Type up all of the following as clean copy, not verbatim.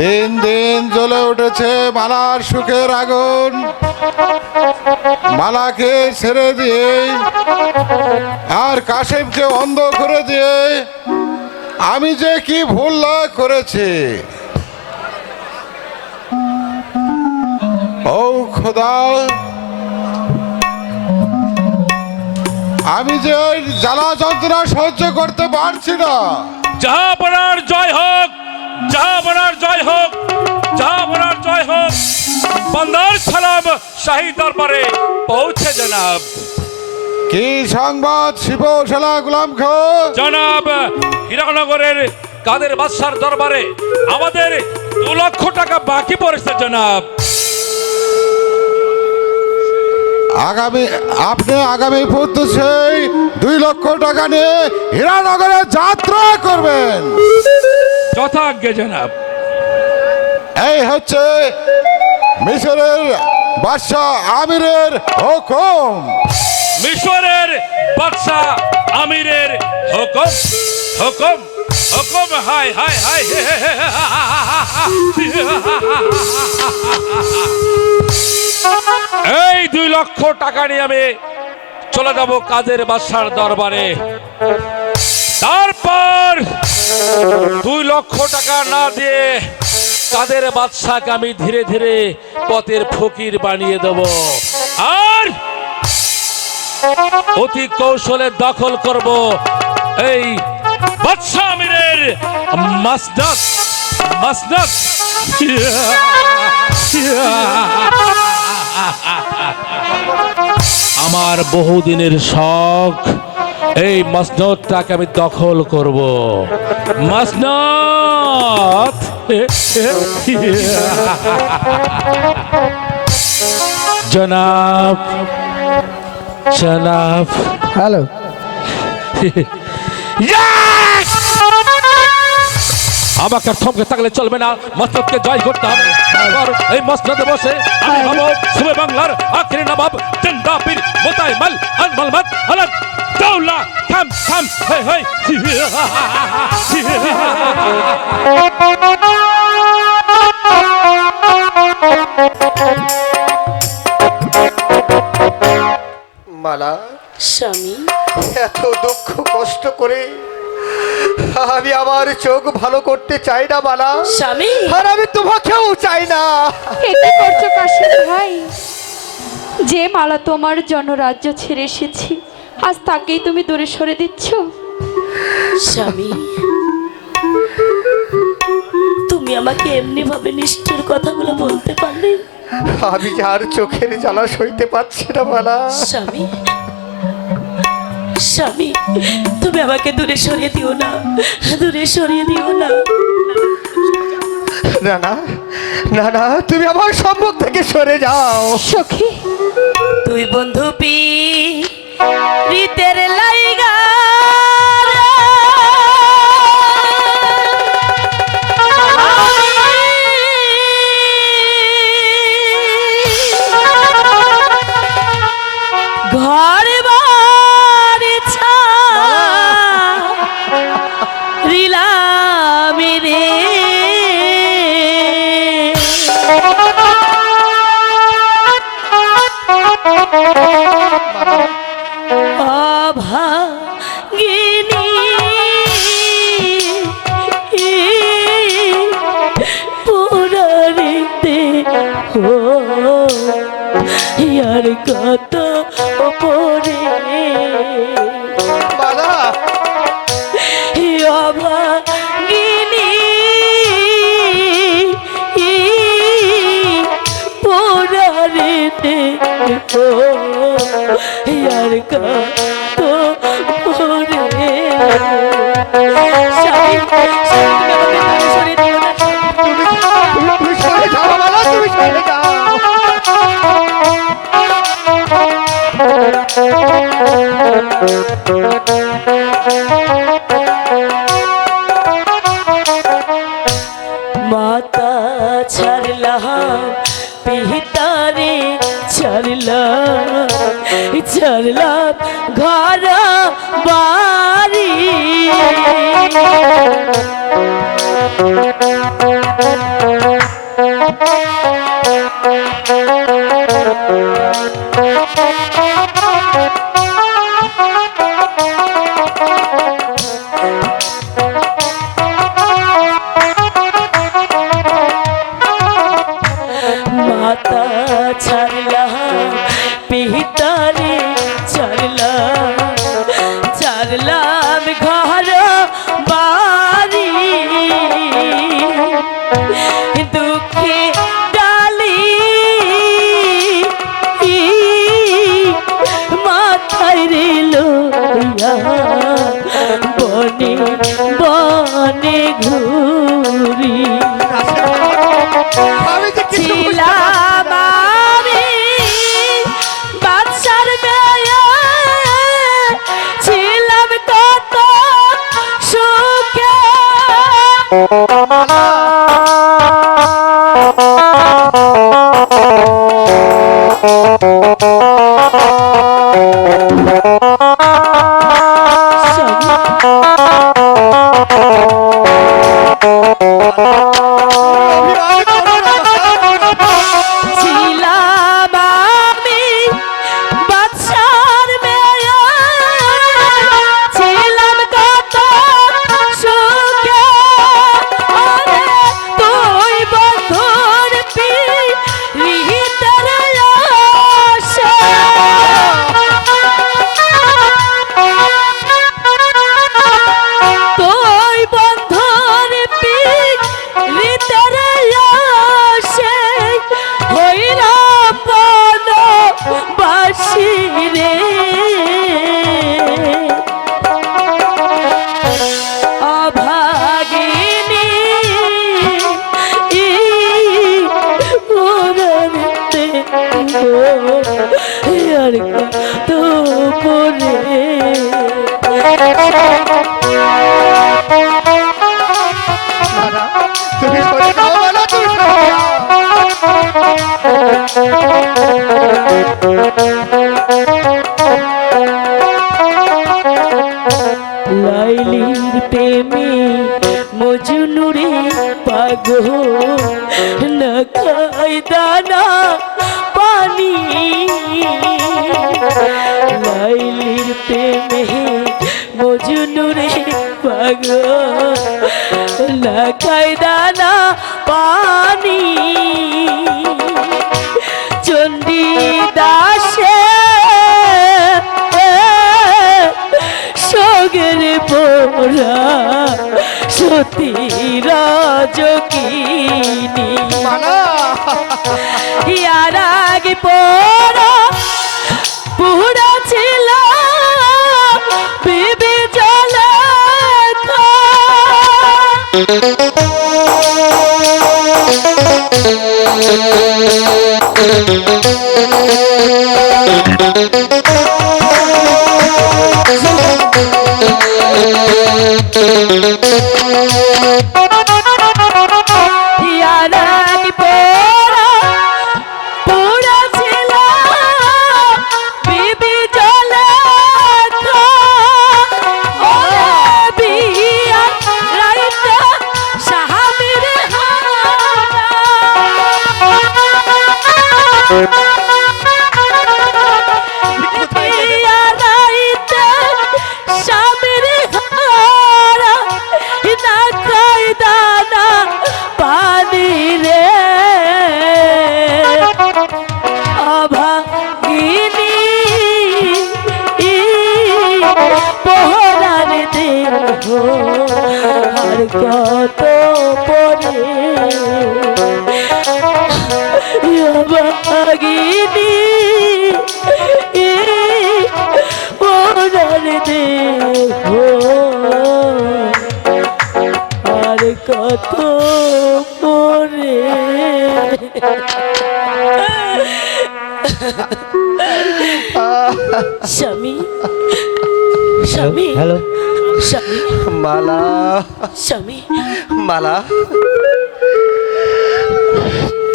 দিন দিন জ্বলে উঠেছে মালার সুখের আগুন। মালাকে ছেড়ে দিয়ে আর কাশেমকে অন্ধ করে দিয়ে আমি যে কি ভুল করেছি। ও খোদা, আমি যে জ্বালা যন্ত্রণা সহ্য করতে পারছি না। জাহাপনার জয় হোক, জাহাপনার জয় হোক, জাহাপনার জয় হোক। বন্দর সালাম শাহী দরবারে পৌঁছে জনাব। কি সংবাদ শিবশালা গোলাম খো? জনাব, হীরানগরের কাদের বাদশার দরবারে আমাদের 2 লক্ষ টাকা বাকি পড়েছে জনাব। আপনি আগামী পর্যন্ত সেই 2 লক্ষ টাকা নিয়ে হীরানগরে যাত্রা করবেন। যথাজ্ঞে জনাব। এই হচ্ছে মিশরের বাদশাহ আমিরের হুকুম। মিশরের বাদশাহ আমিরের হুকুম, হুকুম, হুকুম। হায় হায় হায়। এই 2 লক্ষ টাকা নিয়ে আমি চলে যাব কাদের বাদশার দরবারে। তারপর 2 লক্ষ টাকা না দিয়ে কাদের বাদশাকে আমি ধীরে ধীরে পথের ফকির বানিয়ে দেব, আর অতি কৌশলে দখল করব এই বাদশা আমিরের মাসনাদ, মাসনাদ। আমার বহুদিনের শখ, এই মাসনদটাকে আমি দখল করব। মাসনদ। জনাব, জনাব। হ্যালো। আমাকে থমকে থাকলে চলবে না, মসনদকে জয় করতে হবে। এই মসনদে বসে আমি হব সুবে বাংলার আখেরি নবাব জিন্দা পীর মোতাইমাল আনমালমাত আলাদ দাউলা। থাম থাম। হেই হেই। মালা, স্বামী, এত দুঃখ কষ্ট করে আমি আমার চোখ ভালো করতে চাই না মালা। স্বামী, আর আমি তোমাকেও চাই না। এটা করছো কাশেম ভাই? যে মালা তোমার জন্য রাজ্য ছেড়ে এসেছি, আজ তাকেই তুমি দূরে সরে দিচ্ছ। স্বামী, তুমি আমাকে এমনি ভাবে নিষ্ঠুর কথাগুলো বলতে পারলে? আমি যার চোখের জ্বালা সইতে পারছি না মালা। স্বামী, স্বামী, তুমি আমাকে দূরে সরিয়ে দিও না, দূরে সরিয়ে দিও না। না না না না, তুমি আমার সম্মুখ থেকে সরে যাও। সখী, তুই বন্ধু পি রীতের লাইগা ঘর বাড়ি ছাড়িলাম রে। অভাগিনী পুরারিতে ও ইয়ার কত ওপরে মালা, অভাগিনী পুরারিতে ও ইয়ার কত ওপরে। সরে দিও না। তুমি সরে যাও মালা, তুমি সরে যাও। মাতা ছাড়লা পিতারে ছাড়লা ছাড়লাম ঘর বাড়ি মাতা ছাড়লাম পিতারে ছাড়লাম ঘর বাড়ি দুঃখে ডালি মাথায় রে লইয়া বনে বনে ঘুরি আমি যে কিছু বুঝতে ছিলাম আমি বাদশার মেয়ে ছিলাম কত সুখে ছিলাম আমি বাদশার মেয়ে ছিলাম কত সুখে আরে তুই বন্ধুর পিরিতের আশা তুই বন্ধুর পিরিতের আশা হইরা বন বাসি রে অভাগিনী মরতে আর কত পরে মালা, তুমি সরে যাও মালা, তুমি সরে যাও। লাইলির প্রেমে মজনুরে পাগল না খাই দানা পানি লাইলির প্রেমে মজনুরে পাগল না খাই দানা পানি চণ্ডী দাসে সগের পোড়া সতী রাজকিনী মালা, ইয়ার আগে পোড়া পুরা ছিল বিবি জলে ইয়ার আগে পোড়া পুরা ছিল বিবি জলে বিয়া রাইতা সাহাবির বিয়া রাইতা স্বামীর হারা না খাই দানা পানি রে অভাগিনী পোহরার দেহ আর কত পরে অভাগিনী পোহরার দেহ আর কত পরে স্বামী স্বামী হ্যালো স্বামী মালা, স্বামী মালা,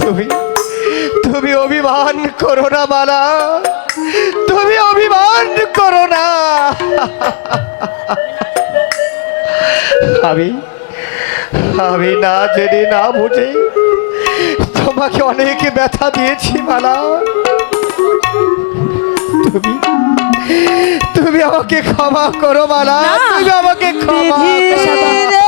তুমি তুমি অভিমান করো না মালা, তুমি অভিমান করো না। আমি আমি না জেনে না বুঝে তোমাকে অনেক ব্যথা দিয়েছি মালা। তুমি তুমি আমাকে ক্ষমা করো মালা, তুমি আমাকে ক্ষমা করো।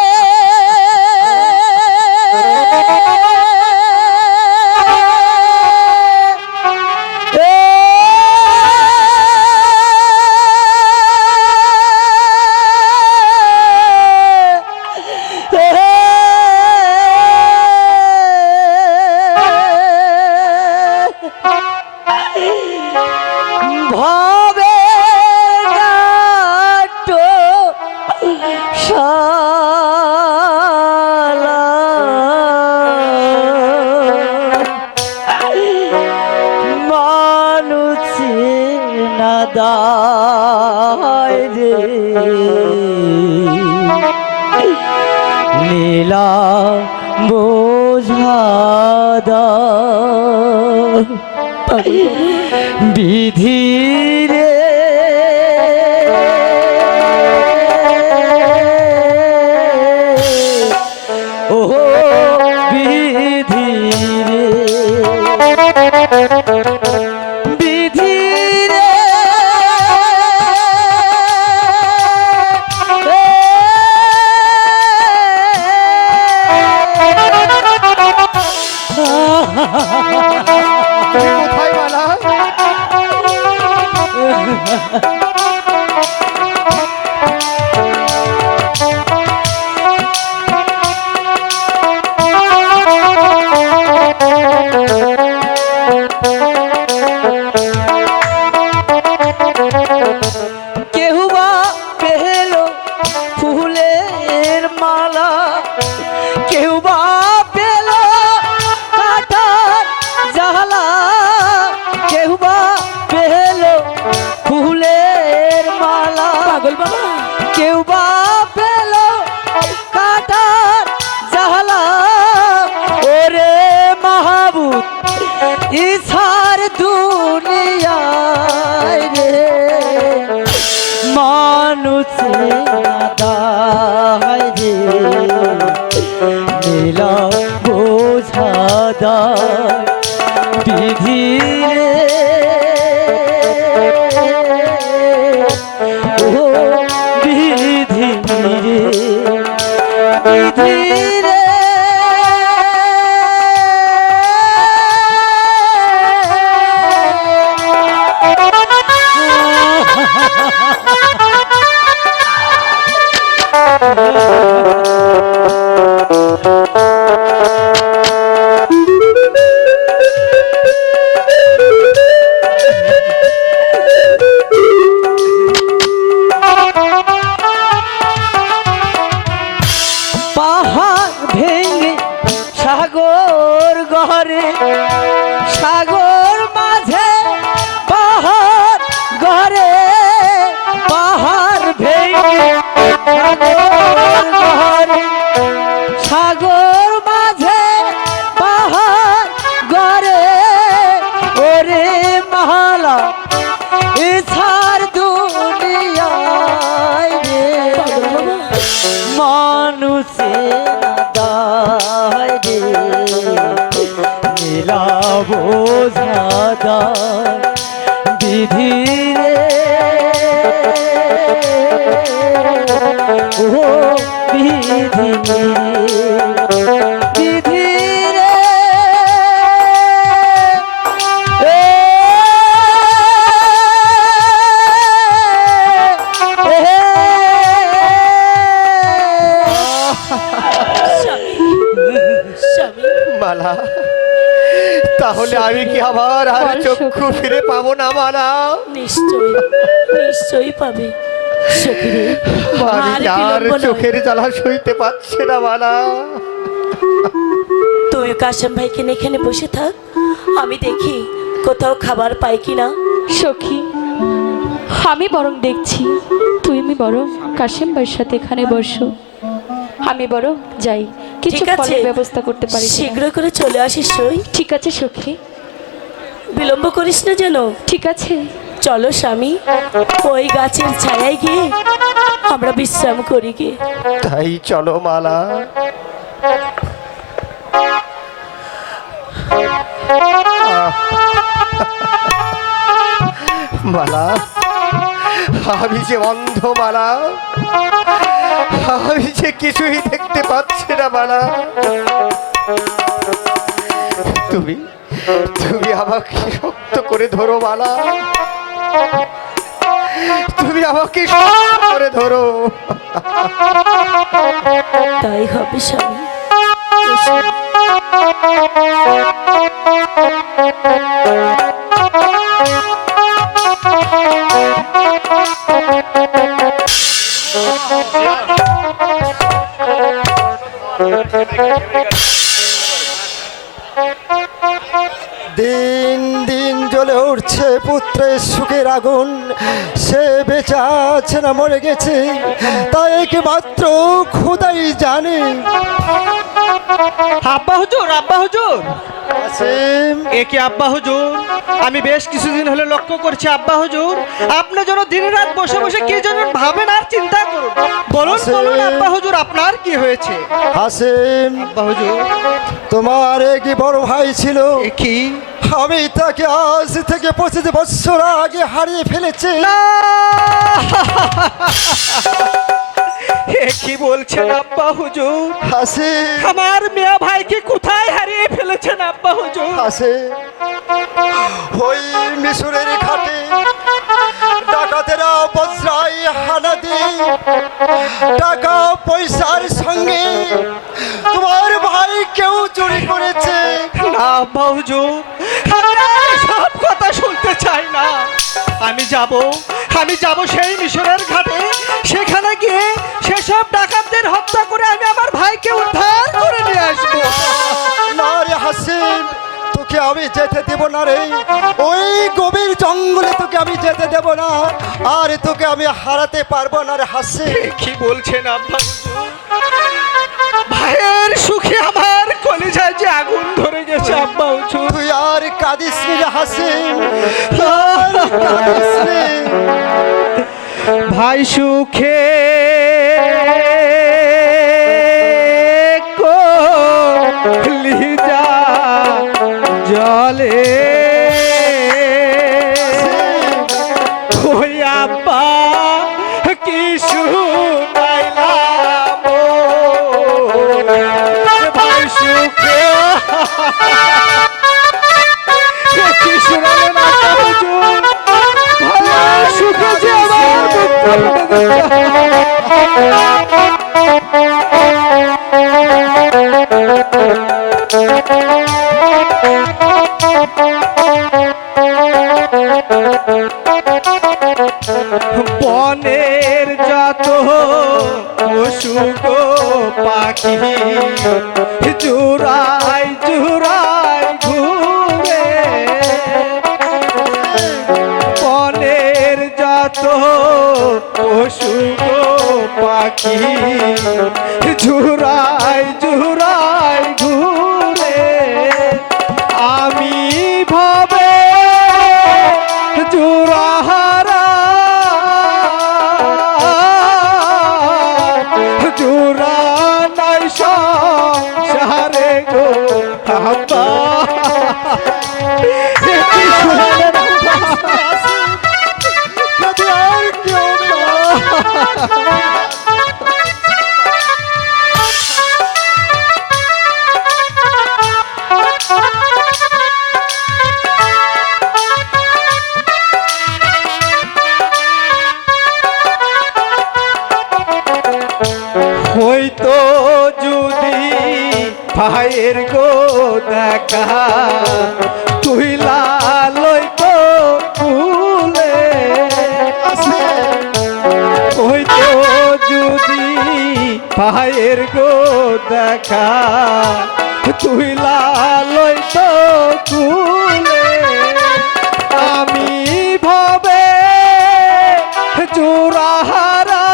নীলা বোঝাদা বিধি রে ও বিধি রে বিধি রে তুমি কোথায় মালা? কেউ বা পেলো ফুলের মালা, কেউ বা পেলো কাটার জালা, কেউ বা পেলো ফুলের মালা, পাগল বাবা, কেউ বা পেলো কাটার জালা। ওরে মাহবুব ইসার দুনিয়ায় রে মানুষে দায় রে নীলা বোঝাদা বিধি রে ও বিধি রে বিধি রে পাহাড় ভেঙে সাগর গহরে, সাগর মাঝে পাহাড় গহরে, পাহাড় ভেঙে সাগর গহরে, সাগর মাঝে পাহাড় গহরে। ওরে মহালা ইসার দুনিয়ায় রে মানুষে দায় রে নীলা বোঝাদা বিধি রে ও বিধি রে বিধি রে স্বামী, স্বামী, মালা, তাহলে আমি কি আবার আর চক্ষু ফিরে পাবো না মালা? নিশ্চয়ই নিশ্চয়ই পাবে সখী রে। আমি আর আর বিলম্ব নয়। চোখের জ্বালা সইতে পারছি না মালা। তুই কাশেম ভাইকে নিয়ে এখানে বসে থাক, আমি দেখি কোথাও খাবার পাই কিনা। সখী, আমি বরং দেখছি, তুমি বরং কাশেম ভাইয়ের সাথে এখানে বসো, আমি বরং যাই কিছু ঠিক আছে, ফলের ব্যবস্থা করতে পারি কিনা। শীঘ্র করে চলে আসিস সই। ঠিক আছে সখী, বিলম্ব করিস না যেন। ঠিক আছে। চলো স্বামী, ওই গাছের ছায়ায় গিয়ে আমরা বিশ্রাম করি গিয়ে। তাই চলো মালা। মালা, আমি যে অন্ধ মালা, আমি যে কিছুই দেখতে পাচ্ছি না মালা। তুমি তুমি আমাকে শক্ত করে ধরো মালা, তুমি আমাকে শক্ত করে ধরো। তাই হবে স্বামী, এসো। দিন দিন জ্বলে উঠছে পুত্রের সুখের আগুন, সে বেঁচে আছে না মরে গেছে তাই একমাত্র খোদাই জানে। আব্বা হুজুর, আব্বা হুজুর, কাসেম, এ কি আব্বা হুজুর? আমি বেশ কিছুদিন হলে লক্ষ্য করছি আব্বা হুজুর, আপনি যেন দিন রাত বসে বসে কি যেন ভাবেন আর চিন্তা করুন। বলুন বলুন আব্বা হুজুর, আপনার কি হয়েছে? কাসেম, আব্বা হুজুর, তোমার এক বড় ভাই ছিল, এ কি? আমি তাকে আজ থেকে 25 বছর আগে হারিয়ে ফেলেছি। না! এ কি বলছেন আব্বা হুজুর? কাসেম, আমার মেয়ে ভাইকে কোথায় হারিয়ে ফেলেছেন আব্বা হুজুর? কাসেম, ওই মিশরের ঘাটে ডাকাতেরা বজ্রাই হানা দিয়ে টাকা পয়সার সঙ্গে তোমার ভাই কেউ চুরি করেছে। না আব্বা হুজুর, আমি আর সব কথা শুনতে চাই না। আমি যাব সেই মিশরের ঘাটে, সেখানে গিয়ে সেসব ডাকাতদের হত্যা করে আমি আমার ভাইকে উদ্ধার করে নিয়ে আসবো। না রে হাসিম, তোকে আমি যেতে দেব না রে, ওই গভীর জঙ্গলে তোকে আমি যেতে দেব না, আর তোকে আমি হারাতে পারবো না রে হাসিম। কি বলছেন আব্বা হুজুর? ভাইয়ের সুখে আমার কলিজায় যে আগুন ধরে গেছে আব্বা হুজুর। তুই আর কাঁদিস নি রে হাসিম, আর কাঁদিস নি। ভাই সুখে কলিজা জলে ওই আব্বা কি শুনাইলাম ভাই সুখে কি শুনালেন আব্বা হুজুর? ভাই সুখে যে আমার বনের যত পশু গো পাখি জুড়াই জুড়াই ঘুরে, বনের যত পশু গো পাখি জুড়াই জুড়াই ঘুরে, আমি ভাবে জুড়াহারা জুড়া নাই সারে গো আব্বা। যদি আর কেউ না হয়তো যদি ভাইয়ের গো দেখা তুই লালই তো ফুলে, হয়তো যদি ভাইয়ের গো দেখা তুই লালই তো ফুলে, আমি ভবে জোড়াহারা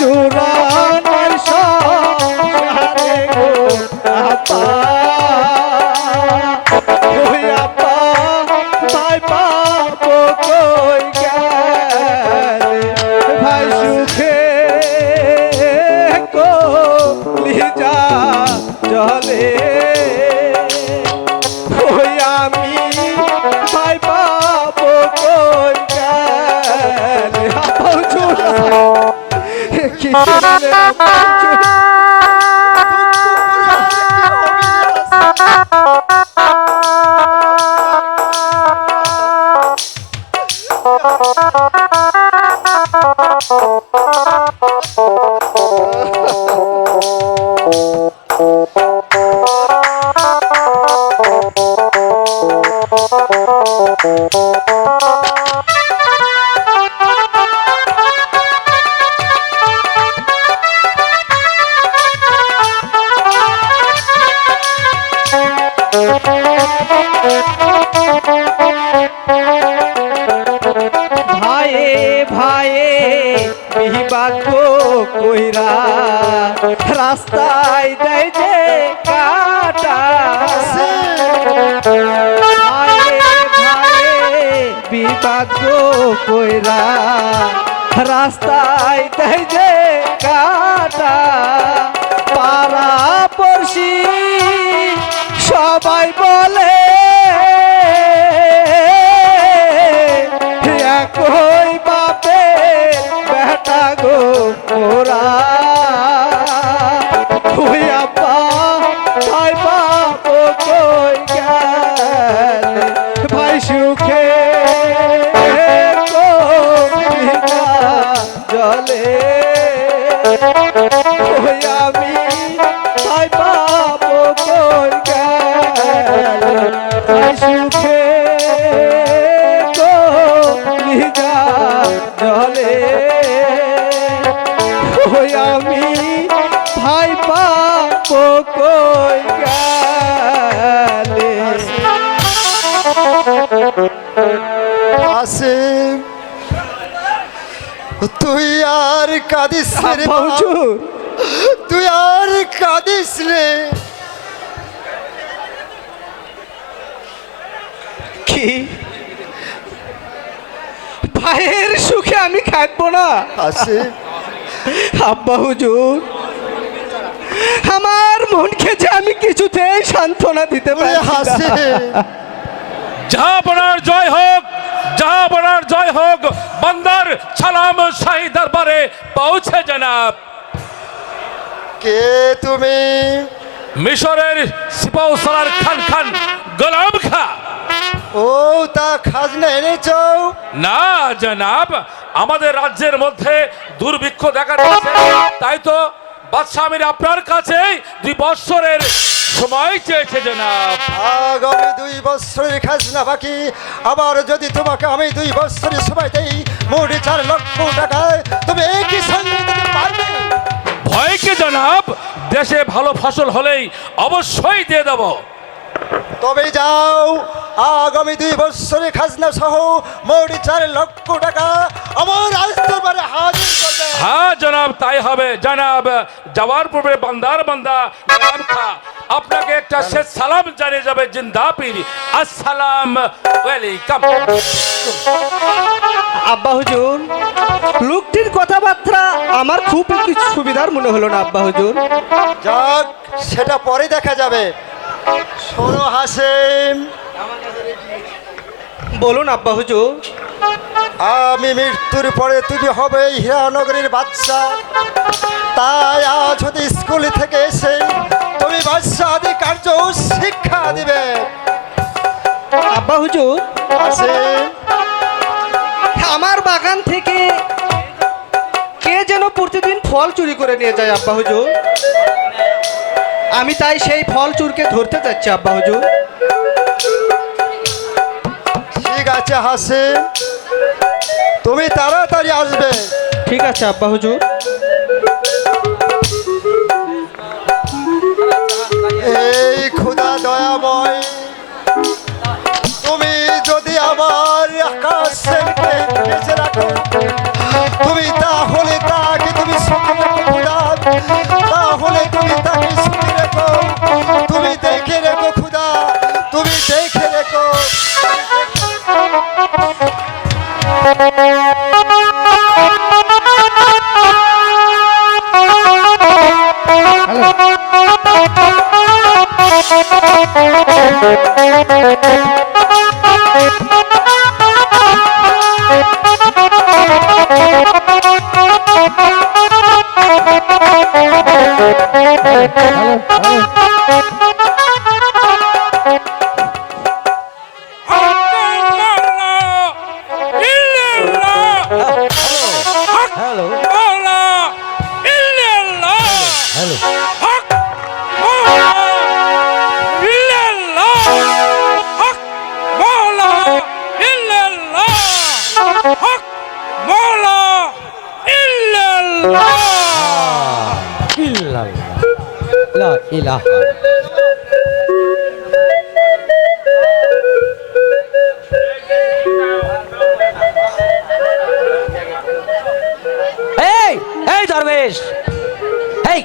জোড়া নাই সারে গো আপা ওই ভাইয়ে ভাইয়ে বিবাদ কইরা রাস্তায় দেয় যে কাটা ভাইয়ে ভাইয়ে বিবাদ কইরা রাস্তায় দেয় যে কাটা পাড়া পড়শি সবাই বলে একই বাপে বেটা গো ওরা ওই আপা ভাই বাপ কই গেল ভাই সুখে জলে ওই আমি ভাই বাপ কই গেল ভাই সুখে জলে ওই আমি ভাই বাপ কই গেলে আসিম, তুই আর কাঁদিস রে বাপ। হুজুর তুই আর কাঁদিস রে। কি ভাইয়ের সুখে আমি কাঁদবো না? আসিম, আব্বা হুজুর আমার মনকে যে আমি কিছুতেই সান্ত্বনা দিতে ওরে পারছি হাসিম, না। জাহাপনার জয় হোক, জাহাপনার জয় হোক। বান্দার সালাম শাহী দরবারে পৌঁছে জনাব। কে তুমি? মিশরের সিপাহসালার খান খান গোলাম খা। ও তা খাজনা এনেছ? না জনাব, আমাদের রাজ্যের মধ্যে দুর্ভিক্ষ দেখা দিয়েছে, তাই তো বাদশাহ আমির আপনার কাছে 2 বৎসরের সময় চেয়েছে জনাব। আগামী 2 বছরের খাজনা বাকি। আবার যদি তোমাকে আমি 2 বছরের সময় দেই, মোট 4 লক্ষ টাকায় তুমি একই সঙ্গে দিতে পারবে? ভয় কি জনাব, দেশে ভালো ফসল হলেই অবশ্যই দিয়ে দেব। তবে যাও, আগামী 2 বছরের খাজনা সহ মোট 4 লক্ষ টাকা আমার রাজদরবারে হাজির করবে। হ্যাঁ জনাব, তাই হবে জনাব। যাওয়ার পূর্বে বান্দার বান্দা গোলাম খা আপনাকে একটা শেষ সালাম জানিয়ে যাবে। জিন্দা পীর, আসসালাম ওয়ালাইকুম। আব্বা হুজুর, লোকটির কথাবার্তা আমার খুব কিছু সুবিধার মনে হলো না আব্বা হুজুর। যাক, সেটা পরে দেখা যাবে। শোনো হাসিম, বলুন আব্বা হুজুর। আমি মৃত্যুর পরে তুমি হবে এই হীরানগরের বাচ্চা। তাই আজ হতে স্কুল থেকে এসে তুমি বাচ্চা আদি কার্য শিক্ষা দিবে। আব্বা হুজুর, হাসিম, আমার বাগান থেকে কে যেন প্রতিদিন ফল চুরি করে নিয়ে যায় আব্বা হুজুর। আমি তাই সেই ফল চুরকে ধরতে যাচ্ছি আব্বা হুজুর। ঠিক আছে হাসিম, তুমি তাড়াতাড়ি আসবে। ঠিক আছে আব্বা হুজুর। এই খোদা দয়াময়, তুমি যদি আমার আকাশকে বেঁচে রাখো, তুমি তাহলে তাকে তুমি সুখী রেখো খোদা। তাহলে তুমি তাকে সুখী রেখো। তুমি দেখে রেখো খোদা, তুমি দেখে রেখো। Thank you. লা ইলাহা। এই এই দরবেশ, এই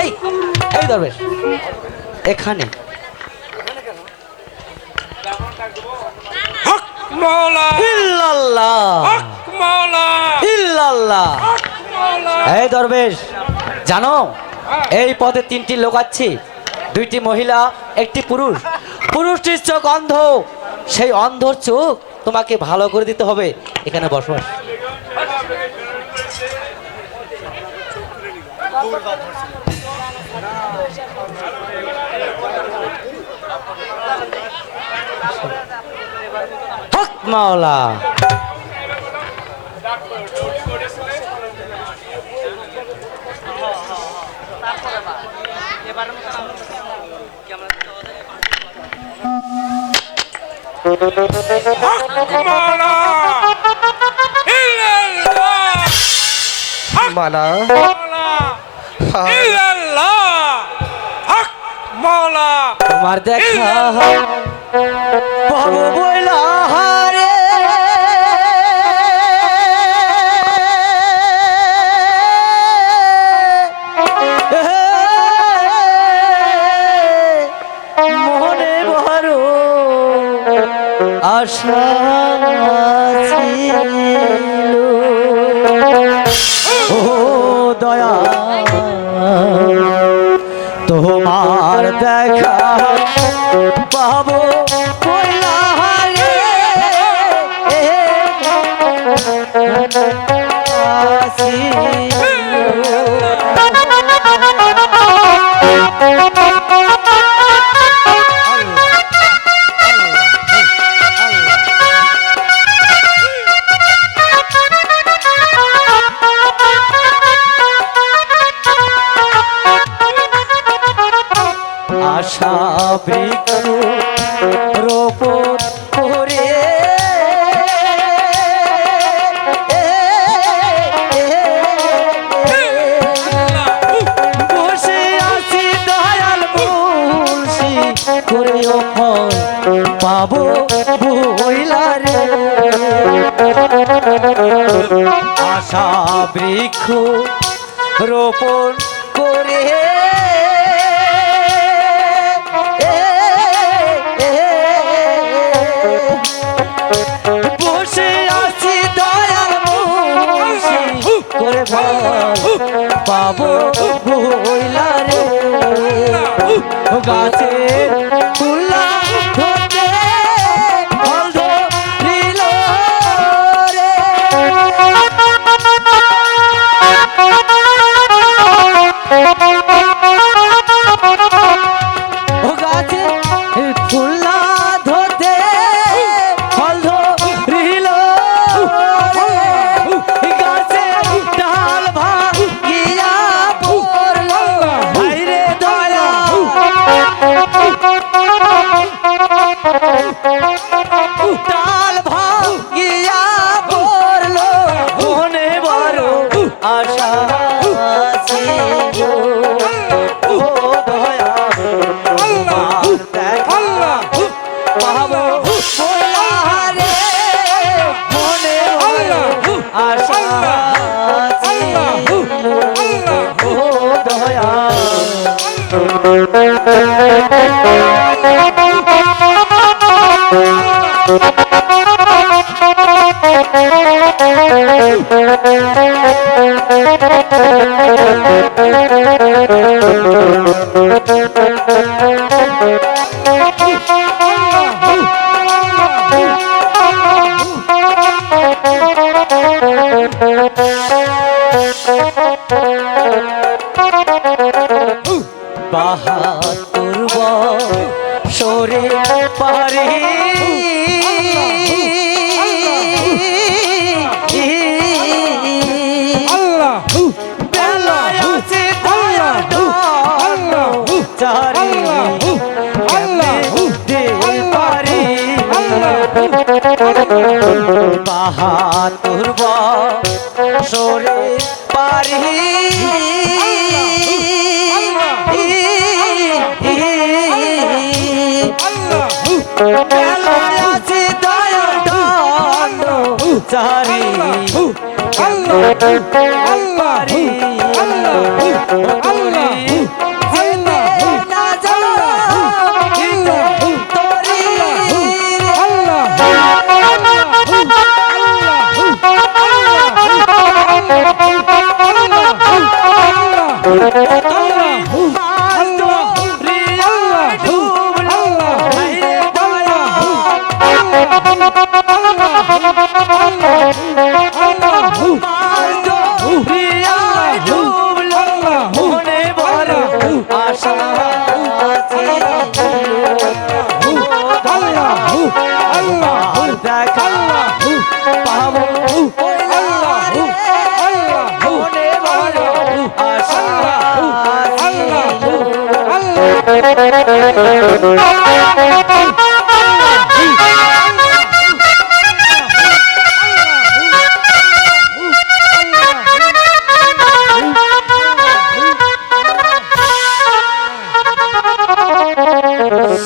এই এই দরবেশ এখানে হক মাওলা ইল্লাল্লাহ হক মাওলা ইল্লাল্লাহ। হক মাওলা। এই দরবেশ জানো এই পথে তিনটি লোক আছে, দুইটি মহিলা একটি পুরুষ। পুরুষটির চোখ অন্ধ, সেই অন্ধর চোখ তোমাকে ভালো করে দিতে হবে। এখানে বসো। হক মাওলা। হক মাওলা ইল্লাল্লাহ মালা মাওলা ইল্লাল্লাহ হক মাওলা। তোমার দেখা পাবো বইলা হারে মনে বড় আশা ছিল। ও দয়া তোমার দেখা পাবো কইলা রে আশা বৃক্ষ রোপণ করে বসে আছি দয়াল মুর্শি করেও ফল পাবো বইলা রে। আশা বৃক্ষ রোপণ করে বসে আছি দয়াল মুর্শি করে ফল পাবো বইলা রে। গাছে তুলা ধরতে ফল ধরিল রে। ও গাছে তুলা ধরতে ফল ধরিল রে। গাছে ডাল ভাঙিয়া পড়ল ভাইরে দয়া। ডাল ভাঙিয়া পড়ল মনে বড় আশা ছিল। ও দয়া তোমার দেখা পাবো বইলা রে মনে বড় আশা ছিল। ও দয়া বাহাতুর সরে পারে বেলায় আছে দয়া চারি দে পারি বাহাতুর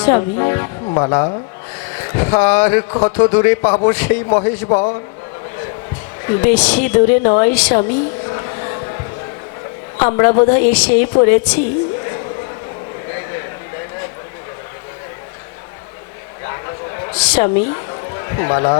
স্বামী, মালা, আর কত দূরে পাবো সেই মহেশ বন? বেশি দূরে নয় স্বামী, আমরা বোধহয় এসেই পড়েছি। স্বামী, মালা,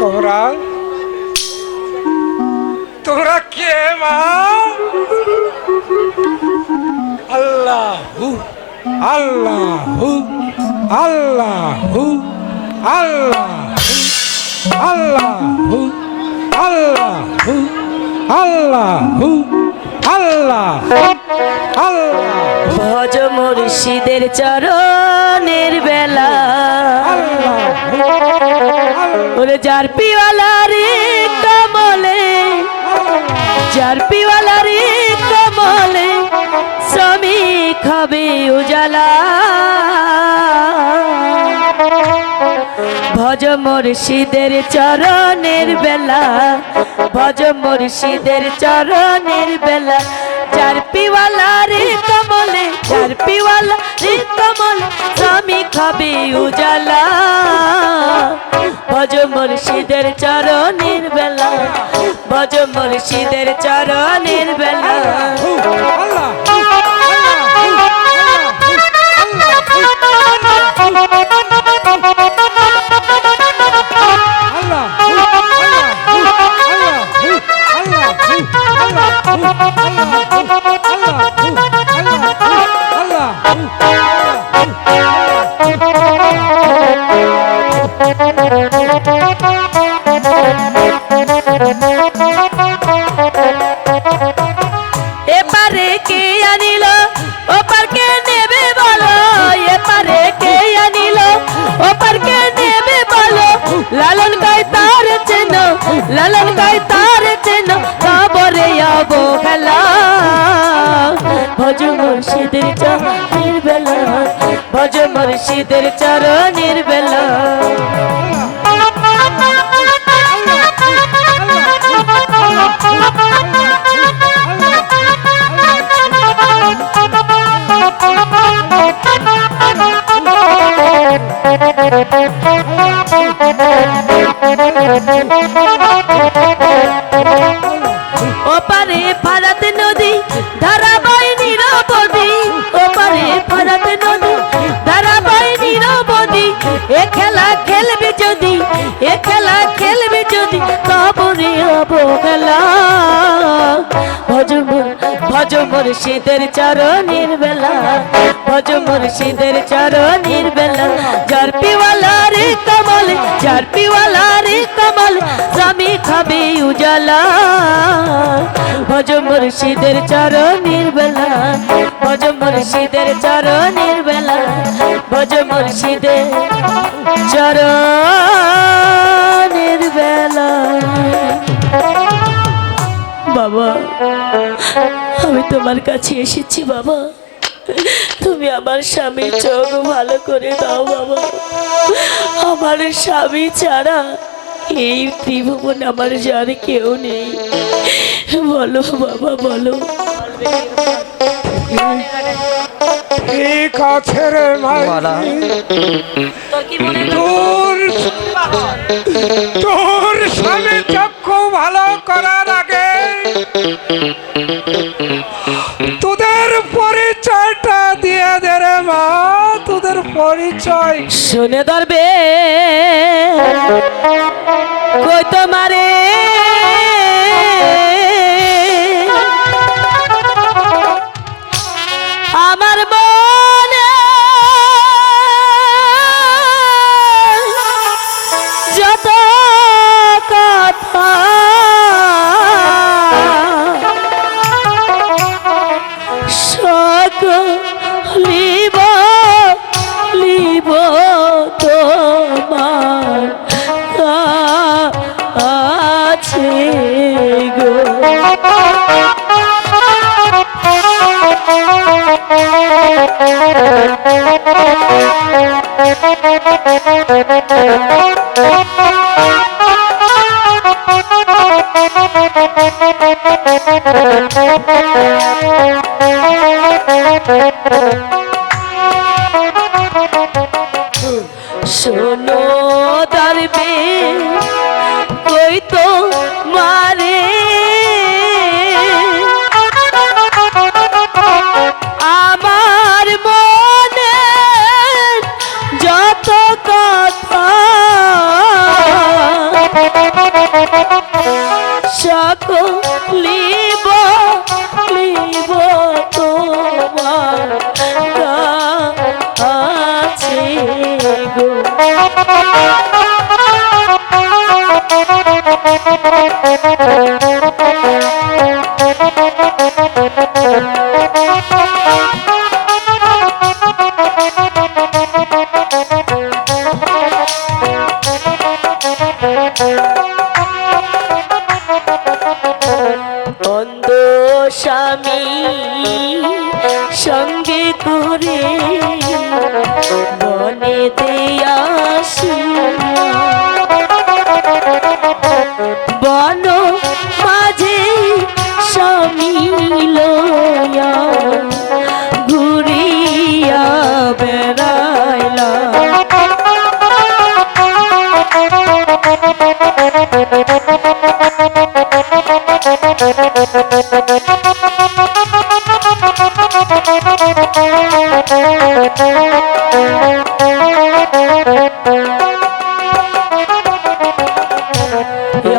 তোমরা তোমরা কে মা? আল্লাহু আল্লাহু আল্লাহু আল্লাহু আল্লাহু আল্লাহু আল্লাহু আল্লাহু ভজ মুর্শিদের চরণের বেলা, ওরে যার পিওয়ালা রে কমলে, যার পিওয়ালা রে কমলে শ্রমিক হবে উজালা। ভজ মুর্শিদের চরণের বেলা, ভজ মুর্শিদের চরণের বেলা, যার পিওয়ালা রে কমলে, যার পিওয়ালা রে কমলে শ্রমিক হবে উজালা। ভজ মুর্শিদের চরণের বেলা, ভজ মুর্শিদের চরণের বেলা। এপারে কে আনিল ওপার কে নেবে বলো, এপারে কে আনিল ওপার কে নেবে বলো। লালন গায় তার চেন, লালন গায় তার চেন, খবরে অবহেলা। ভজ মুর্শিদের চরণের বেলা, ভজ মুর্শিদের চরণের বেলা। ওপারে ফারাত নদী ধারা বয় নিরবধি, ওপারে ফারাত নদী ধারা বয় নিরবধি। এ খেলা খেলবি যদি, এ খেলা খেলবি যদি, কবরে অবহেলা। ভজ মুর্শিদের চরণের বেলা, ভজ মুর্শিদের চরণের বেলা, যার পিওয়ালা রে কমল, যার পিওয়ালা রে কমল শ্রমিক হবে উজালা। ভজ মুর্শিদের চরণের বেলা, ভজ মুর্শিদের চরণের বেলা, ভজ মুর্শিদের চরণের বেলা। বাবা, আমি তোমার কাছে এসেছি বাবা, তুমি আমার স্বামীর চোখ ভালো করে দাও বাবা। আমার স্বামী ছাড়া এই ত্রিভুবন আমার যার কেউ নেই। বলো বাবা বলো। ঠিক আছে রে মালা। মাইকি, তোর স্বামী চক্ষু ভালো করার আগে তোদের পরিচয়টা দিয়ে দে রে মা, তোদের পরিচয়। শুনে ধরবে কই তোমারে আমার মনে যত কথা লিব লিব তোমার কাছে গো। শোনো দরবে কই তো মারে আমার মনে যত কথা লিব লিব তোমার কাছে গো। অন্ধ স্বামী সঙ্গে করে বনেতে আসিয়া বন মাঝে স্বামী লইয়া ঘুরিয়া বেড়াইলা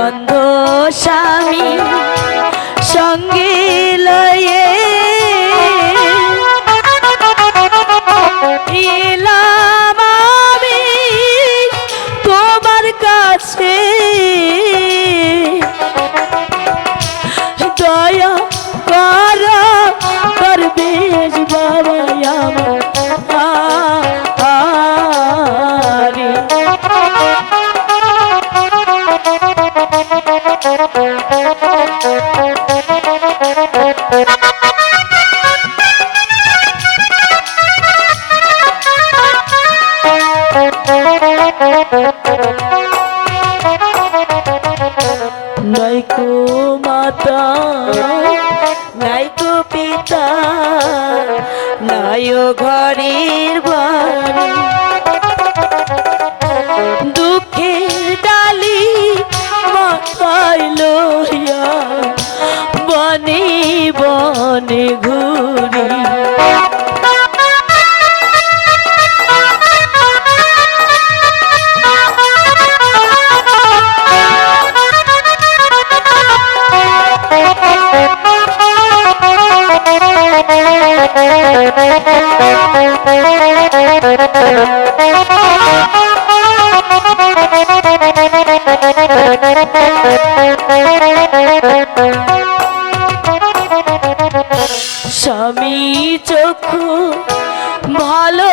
অন্ধ স্বামী সঙ্গে লয়ে এলাম আমি তোমার কাছে দয়া কর করবেশ বাবা আমার আরে। নাইকো মাতা নাইকো পিতা নাইও ঘরের বাড়ি দুঃখের ডালি মাথায় লইয়া বনে বনে ঘুরি স্বামী চক্ষু ভালো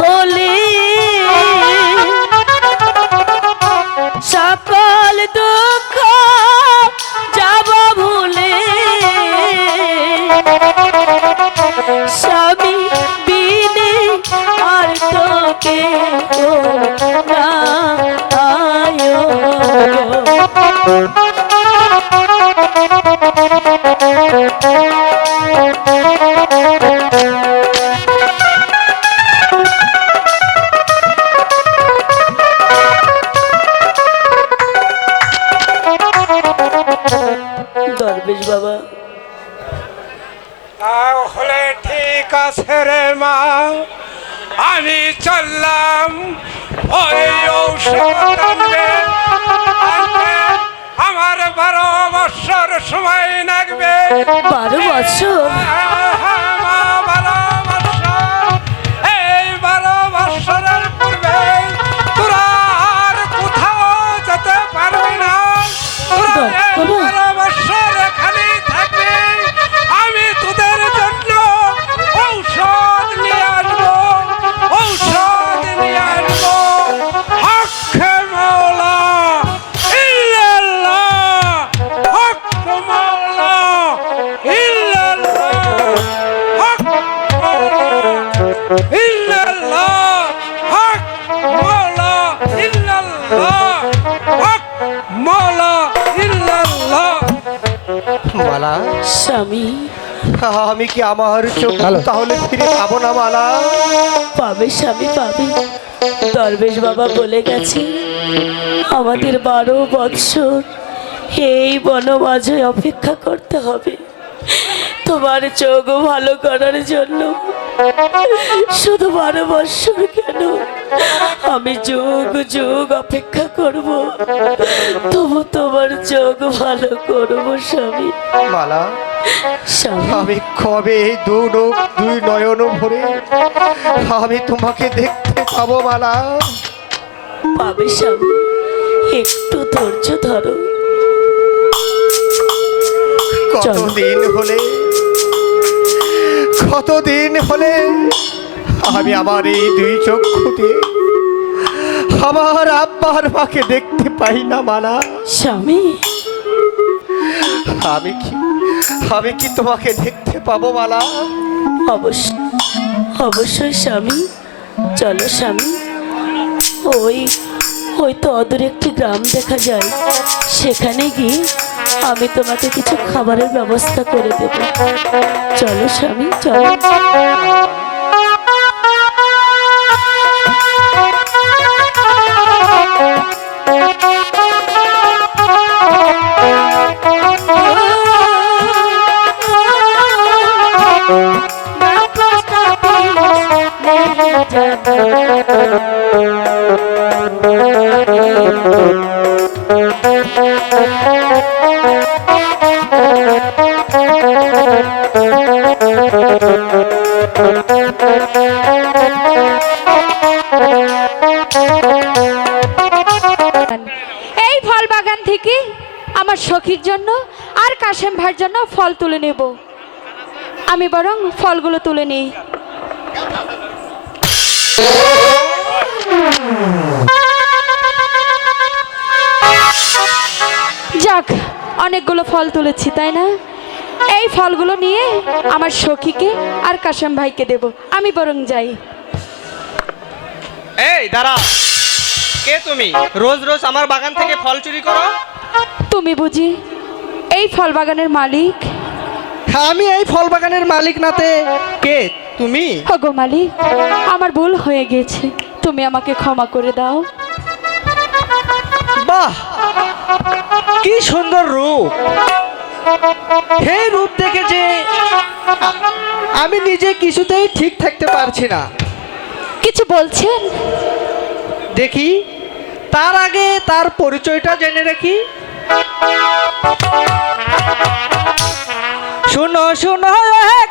হলে সকল দুঃখ যাব ভুলে স্বামী দরবেশ বাবা, তাহলে ঠিক আছে রে মা, আমি চললাম ওই ঔষধ আনতে। আমার 12 বৎসর সময় লাগবে। 12 বছর? মা, 12 বৎসর। এই 12 বৎসরের পূর্বে তোরা আর কোথাও যেতে পারবি না। তোরা এই 12 বৎসর এখানেই থাকবি। আমি তোদের জন্য ঔষধ নিয়ে আসবো, ঔষধ নিয়ে আসবো। হক মাওলা ইল্লাল্লাহ, হক মাওলা ইল্লাল্লাহ, হক মাওলা ইল্লাল্লাহ, হক মাওলা ইল্লাল্লাহ, হক মাওলা ইল্লাল্লাহ। মালা, স্বামী, আমি কি আমার চোখ তাহলে ফিরে পাবো না মালা? পাবে স্বামী, পাবে। দরবেশ বাবা বলে গেছে আমাদের 12 বৎসর এই বনমাঝে অপেক্ষা করতে হবে তোমার চোখ ভালো করার জন্য। শুধু 12 বৎসর কেন, আমি যুগ যুগ অপেক্ষা করব, তবু তোমার চোখ ভালো করব স্বামী। মালা, স্বামী, আমি কবে দুই নয়ন ভরে আমি তোমাকে দেখতে পাবো মালা? পাবে স্বামী, একটু ধৈর্য ধরো। কতদিন হলে আমি আমার এই 2 চক্ষুতে আমার আব্বার মাকে দেখতে পাই না মালা। স্বামী, আমি কি তোমাকে দেখতে পাবো মালা? অবশ্যই স্বামী, চলো স্বামী। ওই তো অদূর একটি গ্রাম দেখা যায়, সেখানে গিয়ে আমি তোমাকে কিছু খাবারের ব্যবস্থা করে দেব। চলো স্বামী, চলো। এই ফল বাগান থেকে আমার সখীর জন্য আর কাশেম ভাইয়ের জন্য ফল তুলে নেব। আমি বরং ফলগুলো তুলে নিই। যাক, অনেকগুলো ফল তুলেছি তাই না? এই ফলগুলো নিয়ে আমার সখীকে আর কাশেম ভাইকে দেব। আমি বরং যাই। এই দাঁড়া, কে তুমি? রোজ রোজ আমার বাগান থেকে ফল চুরি করো? তুমি বুঝি এই ফল বাগানের মালিক? আমি এই ফল বাগানের মালিক নাতে কে তুমি? ওগো মালিক, আমার ভুল হয়ে গেছে, তুমি আমাকে ক্ষমা করে দাও। বাহ, কি সুন্দর রূপ! এই রূপ দেখে যে আমি নিজে কিছুতেই ঠিক থাকতে পারছি না। কিছু বলছেন? দেখি, তার আগে তার পরিচয়টা জেনে রাখি। শুনো শুনো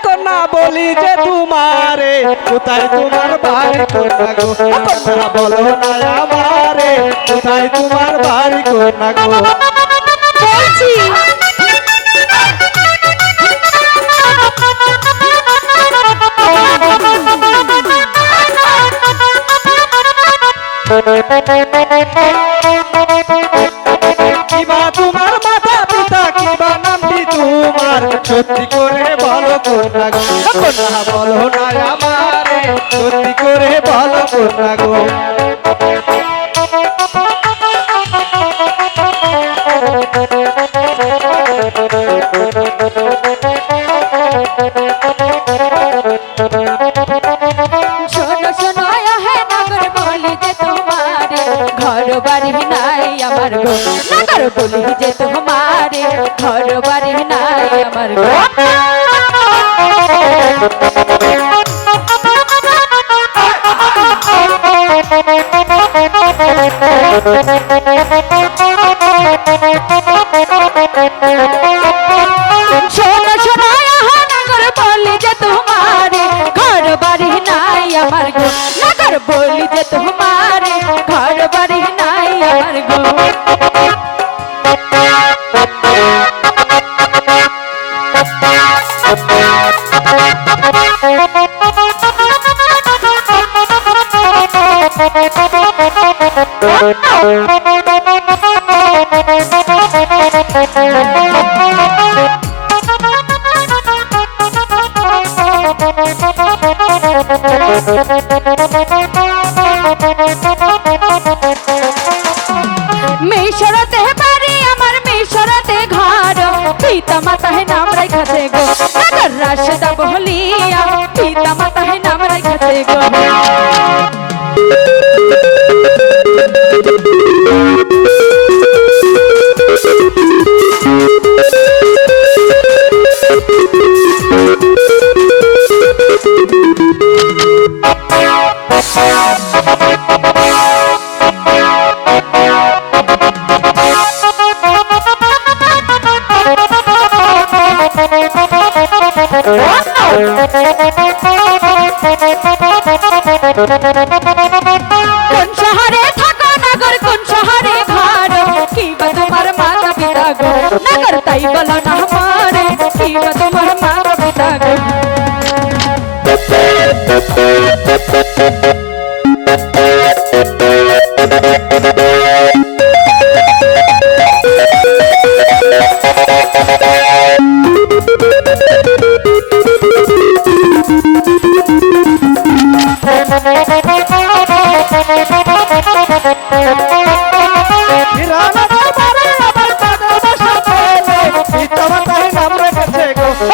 কন্যা, বলি যে তোমারে, কোথায় তোমার বাড়ি কন্যা গো? কন্যা বলো না আমারে, কোথায় তোমার বাড়ি কন্যা গো? বলছি কিবা তোমার মাতা পিতা, কিবা নামটি তোমার, সত্যি করে বলো কন্যা গো? কন্যা বলো না আমারে, সত্যি করে বলো কন্যা গো? শোনো শোনো হে নগর বলি যে তোমারে ঘর বাড়ি নাই আমার গো নগর বলি যে তোমারে ঘর বাড়ি নাই আমার গো শোনো শোনো হে নগর বলি যে তোমারে ঘর বাড়ি নাই আমার গো নগর বলি যে তোমারে ঘর বাড়ি নাই আমার গো মিশরতে বাড়ি আমার মিশরতে ঘর পিতা মাতা হে নাম রাখাছে গো নগর রাশেদা বহলিয়া পিতা মাতা হে নাম রাখাছে গো কোন শহরে থাকো নগর কোন শহরে ঘর কি বা তোমার মাতা পিতা গো নগর তাই বলো না আমারে কি বা তোমার মাতা পিতা গো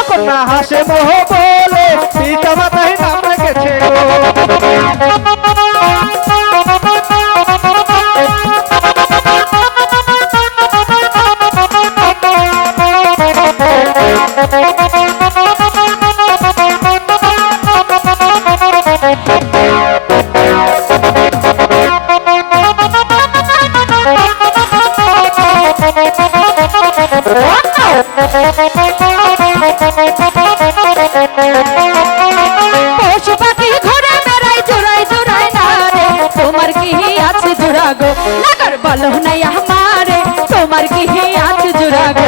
কন্যা হাসে মোহ বলে পিতা মাতায় নাম রেখেছে পশু পাখি ঘুরে বেড়াই জোড়াই জোড়াই না রে তোমার কি আছে জোড়া গো নগর বলো নাই আমারে তোমার কি আছে জোড়া গো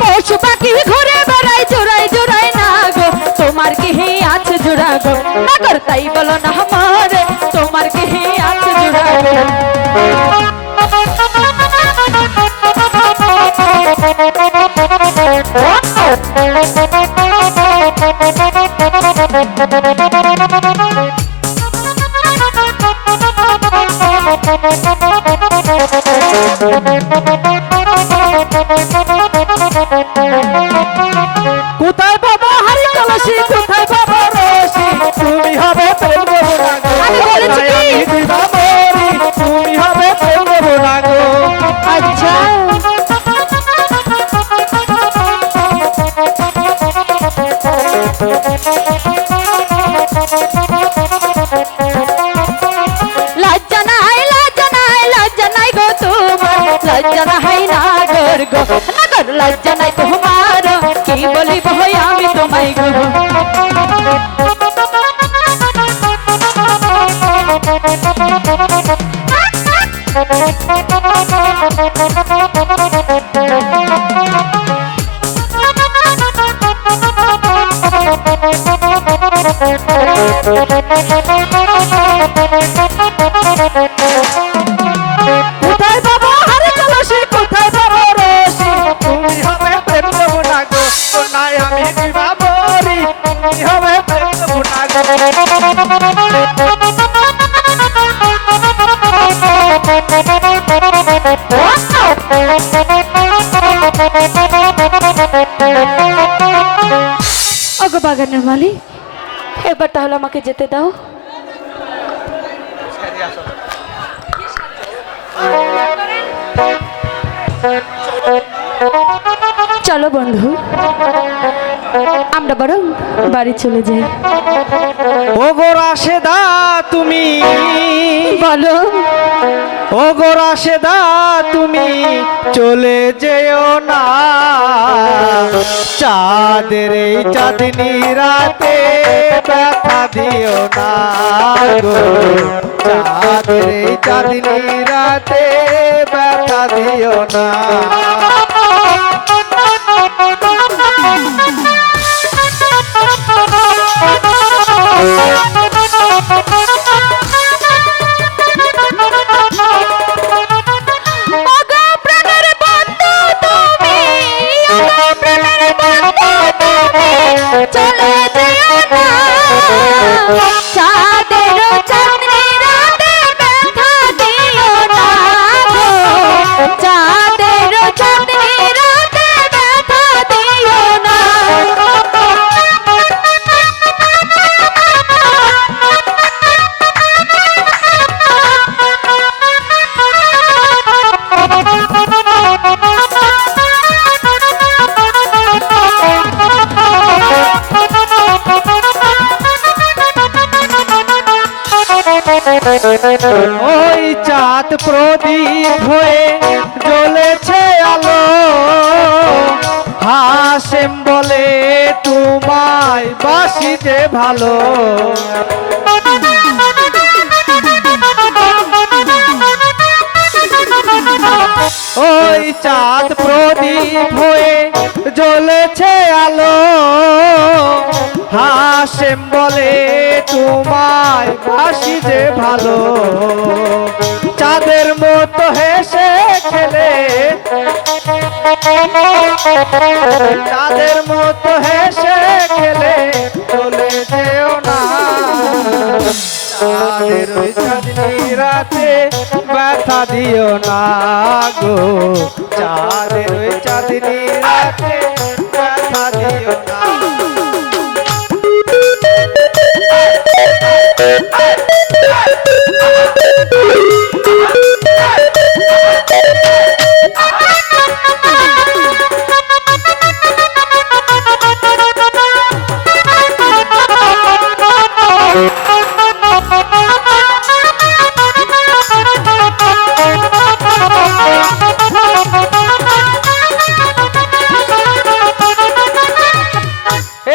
পশু পাখি ঘুরে বেড়াই জোড়াই জোড়াই না গো তোমার কি আছে জোড়া গো নগর তাই বলো না আমারে তোমার কি আছে জোড়া গো কোথায় বাবা হারি কলসি কোথায় বাবা রসি তুমি হবে প্রেম দেবো না গো আমি বলেছি কি? আমি দুই বাবরি তুমি হবে প্রেম দেবো না গো আচ্ছা লজ্জা নাই গো তোমার লজ্জা নাই নাগর গো নাগর লজ্জা নাই তোমার কি বলিব আমি তোমায় গো কোথায় বাবা হারি কলসি কোথায় বাবা রসি তুমি হবে প্রেম দেবো না গো নাই আমি দুই বাবরি মালিক, এবার তাহলে আমাকে যেতে দাও। চলো বন্ধু, আমরা বরং বাড়ি চলে যাই। ও গো রাশেদা তুমি, বলো। ও গো রাশেদা তুমি চলে যেও না, চাঁদের এই চাঁদনি রাতে ব্যথা দিও না গো, চাঁদের এই চাঁদনি রাতে ব্যথা দিও না। চলে যেও না, চাঁদের চাঁদনি রাতে ব্যথা দিও না গো, চাঁদের চাঁদনি রাতে ব্যথা দিও না। ওই চাঁদ প্রদীপ হয়ে জ্বলেছে আলো, হাসেম বলে তোমায় বাসি যে ভালো। ওই চাঁদ প্রদীপ হয়ে জ্বলেছে আলো, হাসেম বলে তোমায় বাসি যে ভালো। চাঁদের মতো হেসে খেলে, চাঁদের মতো হেসে খেলে চলে যেও না, চাঁদের ওই চাঁদনি রাতে ব্যথা দিও না গো, চাঁদের ওই চাঁদনি রাতে ব্যথা দিও না।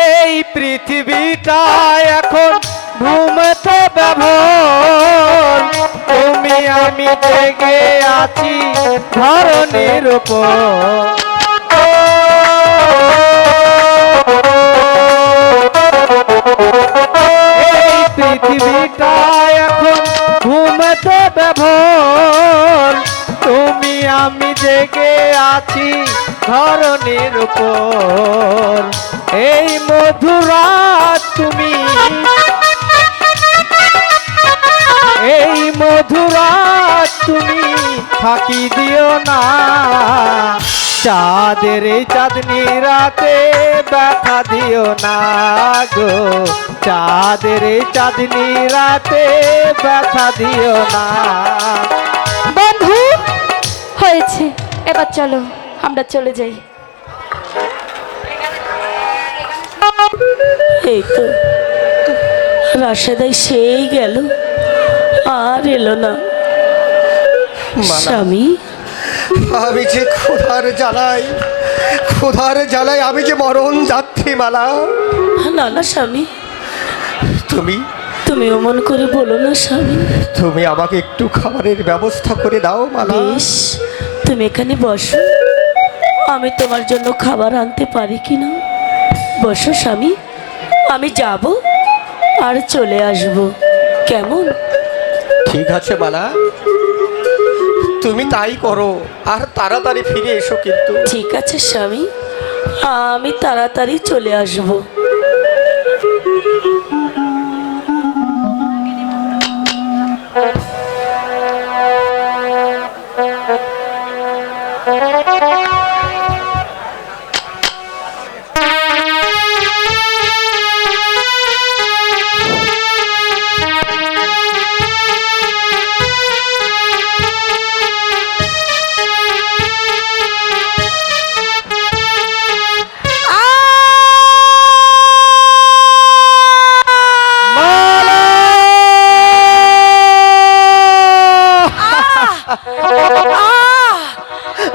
এই পৃথিবীটা এখন ঘুমতে ব্যবহার, তুমি আমি জেগে আছি ধরনীর উপর। এই পৃথিবীটা এখন ঘুমতে ব্যবহার, তুমি আমি জেগে আছি ধরনীর উপর। এই মধুরাত তুমি, এই মধুরাত তুমি ফাঁকি দিও না, চাঁদের এই চাঁদনি রাতে ব্যথা দিও না গো, চাঁদের এই চাঁদনি রাতে ব্যথা দিও না। বন্ধু, হয়েছে, এবার চলো আমরা চলে যাই। এই তো রাশেদাই সেই গেল, আর এলো না। স্বামী, আমি যে ক্ষুধার জ্বালাই আমি যে মরণ যাত্রী মালা। না না স্বামী, তুমি তুমি অমন করে বলো না স্বামী। তুমি আমাকে একটু খাবারের ব্যবস্থা করে দাও মালা। বেশ, তুমি এখানে বসো, আমি তোমার জন্য খাবার আনতে পারি কিনা। বসো স্বামী, আমি যাব আর চলে আসব, কেমন? ঠিক আছে মালা, তুমি তাই করো, আর তাড়াতাড়ি ফিরে এসো কিন্তু। ঠিক আছে স্বামী, আমি তাড়াতাড়ি চলে আসব।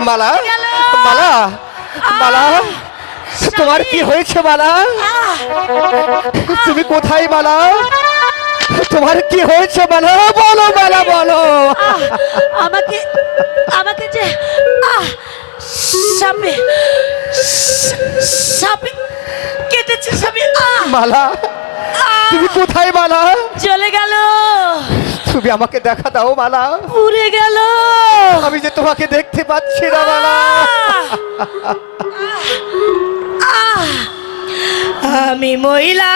মালা মালা মালা তোমার কি হয়েছে মালা তুমি কোথায় মালা তোমার কি হয়েছে মালা বলো মালা বলো আমাকে আমাকে যে সাপে সাপে কেটেছে সাপে মালা তুমি কোথায় মালা চলে গেল, তুমি আমাকে দেখা দাও মালা উড়ে গেল। আমি যে তোমাকে দেখতে পাচ্ছি না মালা আমি মহিলা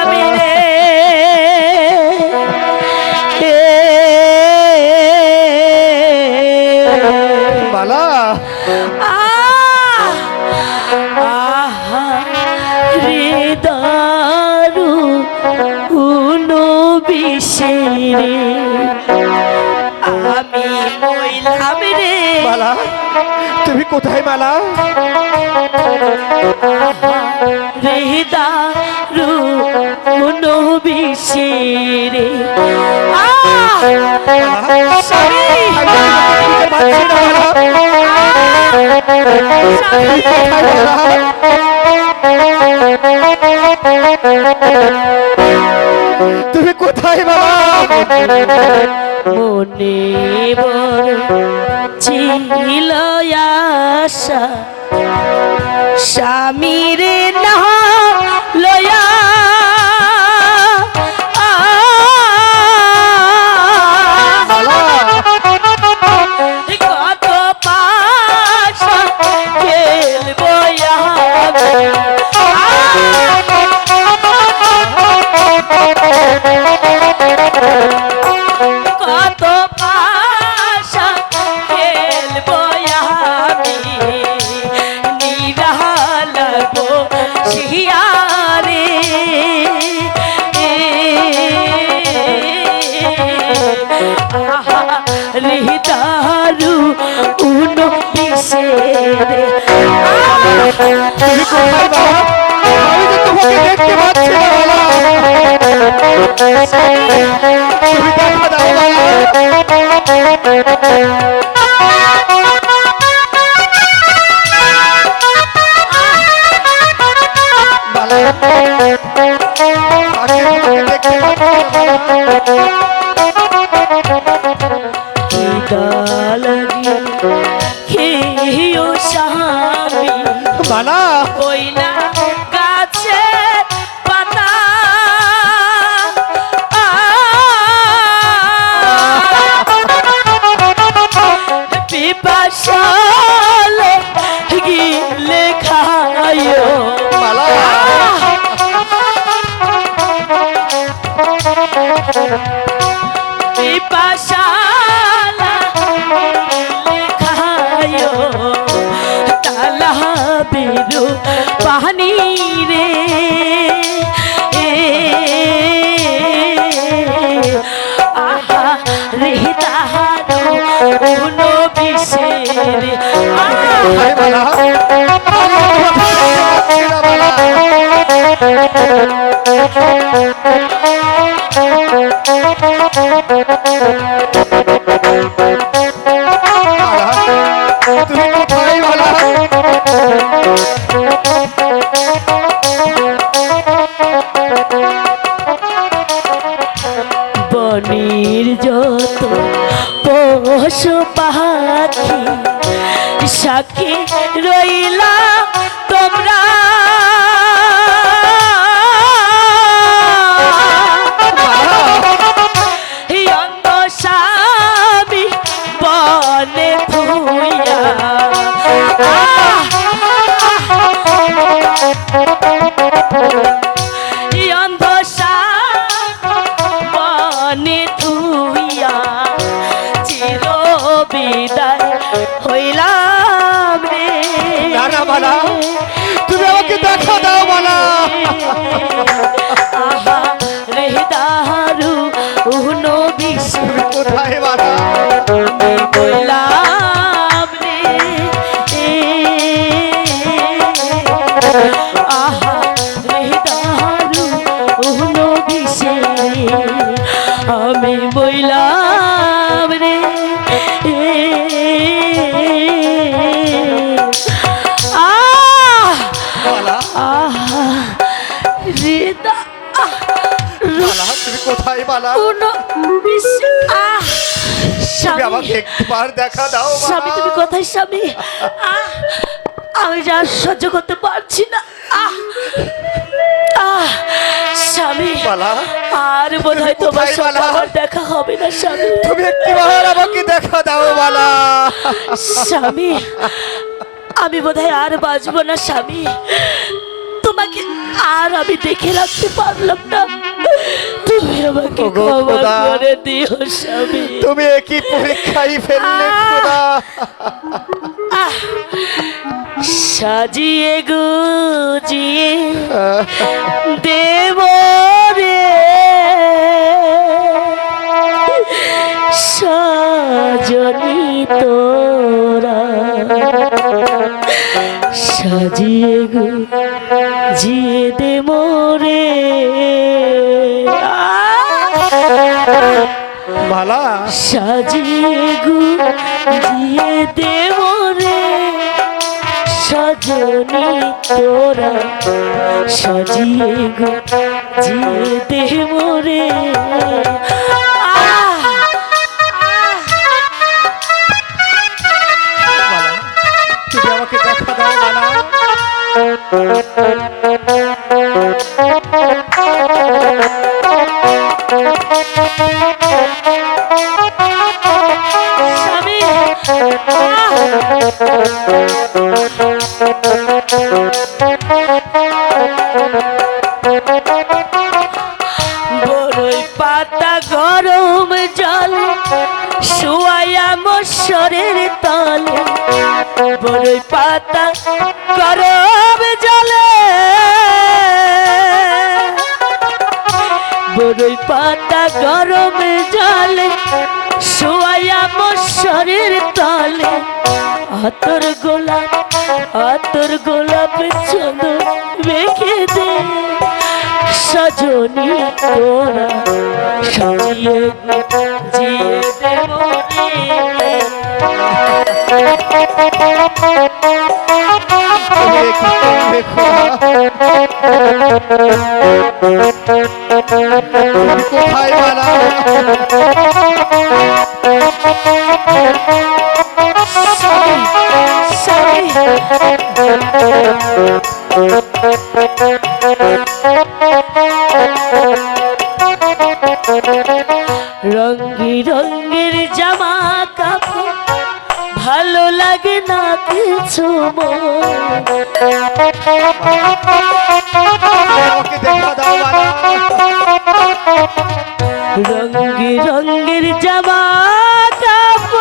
আমি রে মালা হৃদয় বিষেরে আমি মহিলাম রে। মালা তুমি কোথায় মালা হৃদয় বিষেরে স্বামী পাচ্ছি না মালা তুমি কোথায় মালা তুমি কোথায় মালা মনে বড় ছিল আশা স্বামীর নাম লয়া কত পাশা খেলবো কত পাশা খেলবো আমি নিরালাবো শিয়ারে হৃদারু উনো বিশেরে তুমি কোথায় মালা আমি যে তোমাকে দেখতে পাচ্ছি না মালা তুমি দেখা দাও মালা মালা আমি তোমাকে দেখতে পাচ্ছি না মালা কইলা গাছে পাতা পিপাসাল গিলে খায়ো মালা পিপাসাল গিলে খায়ো তালা বেরু পানি রে আহা রে তাহারো কোনো বিশের কোথায় মালা আমি তোমাকে দেখতে পাচ্ছি না মালা মালা তুমি কোথায় মালা বনের যত পশু পাখি সাক্ষী রইলা তোমরা হৃদা বালা তুমি কোথায় বালা কোনো তুমি আমাকে একবার দেখা দাও স্বামী বালা। তুমি কোথায় স্বামী আমি যা সহ্য করতে পারছি না স্বামী বালা আর বোধহয় তোমার কোথায় সাথে বালা? আমার দেখা হবে না স্বামী তুমি একবার আমাকে দেখা দাও বালা স্বামী আমি বোধহয় আর বাঁচবো না স্বামী তোমাকে আর আমি দেখে রাখতে পারলাম না তুমি আমাকে ওগো ক্ষমা খোদা। করে দিও স্বামী তুমি একই পরীক্ষায় ফেললে খোদা সাজিয়ে গুজিয়ে দেব রে সজনি তোরা সাজিয়ে গুজিয়ে দেব রে বালা সাজিয়ে গুজিয়ে দেব রে সজনি তোরা সাজিয়ে গুজিয়ে দেব রে বালা তুমি আমাকে দেখা দাও বালা স্বামী বড়ই পাতা গরম জল শুয়াইয়া মশরের তলে বড়ই পাতা গরম জলে বড়ই পাতা গরম জলে শুয়াইয়া মশরের তলে আতর গোলাপ চন্দ মেখে দে সজনি তোরা সাজিয়ে জিয়ে দেব রে তুমি একই করবে খোদা তুমি কোথায় বালা রঙ্গি রঙ্গের জামা কাপড় ভালো লাগে না কিছু আমাকে দেখা দাও বালা রঙ্গি রঙ্গের জামা কাপড়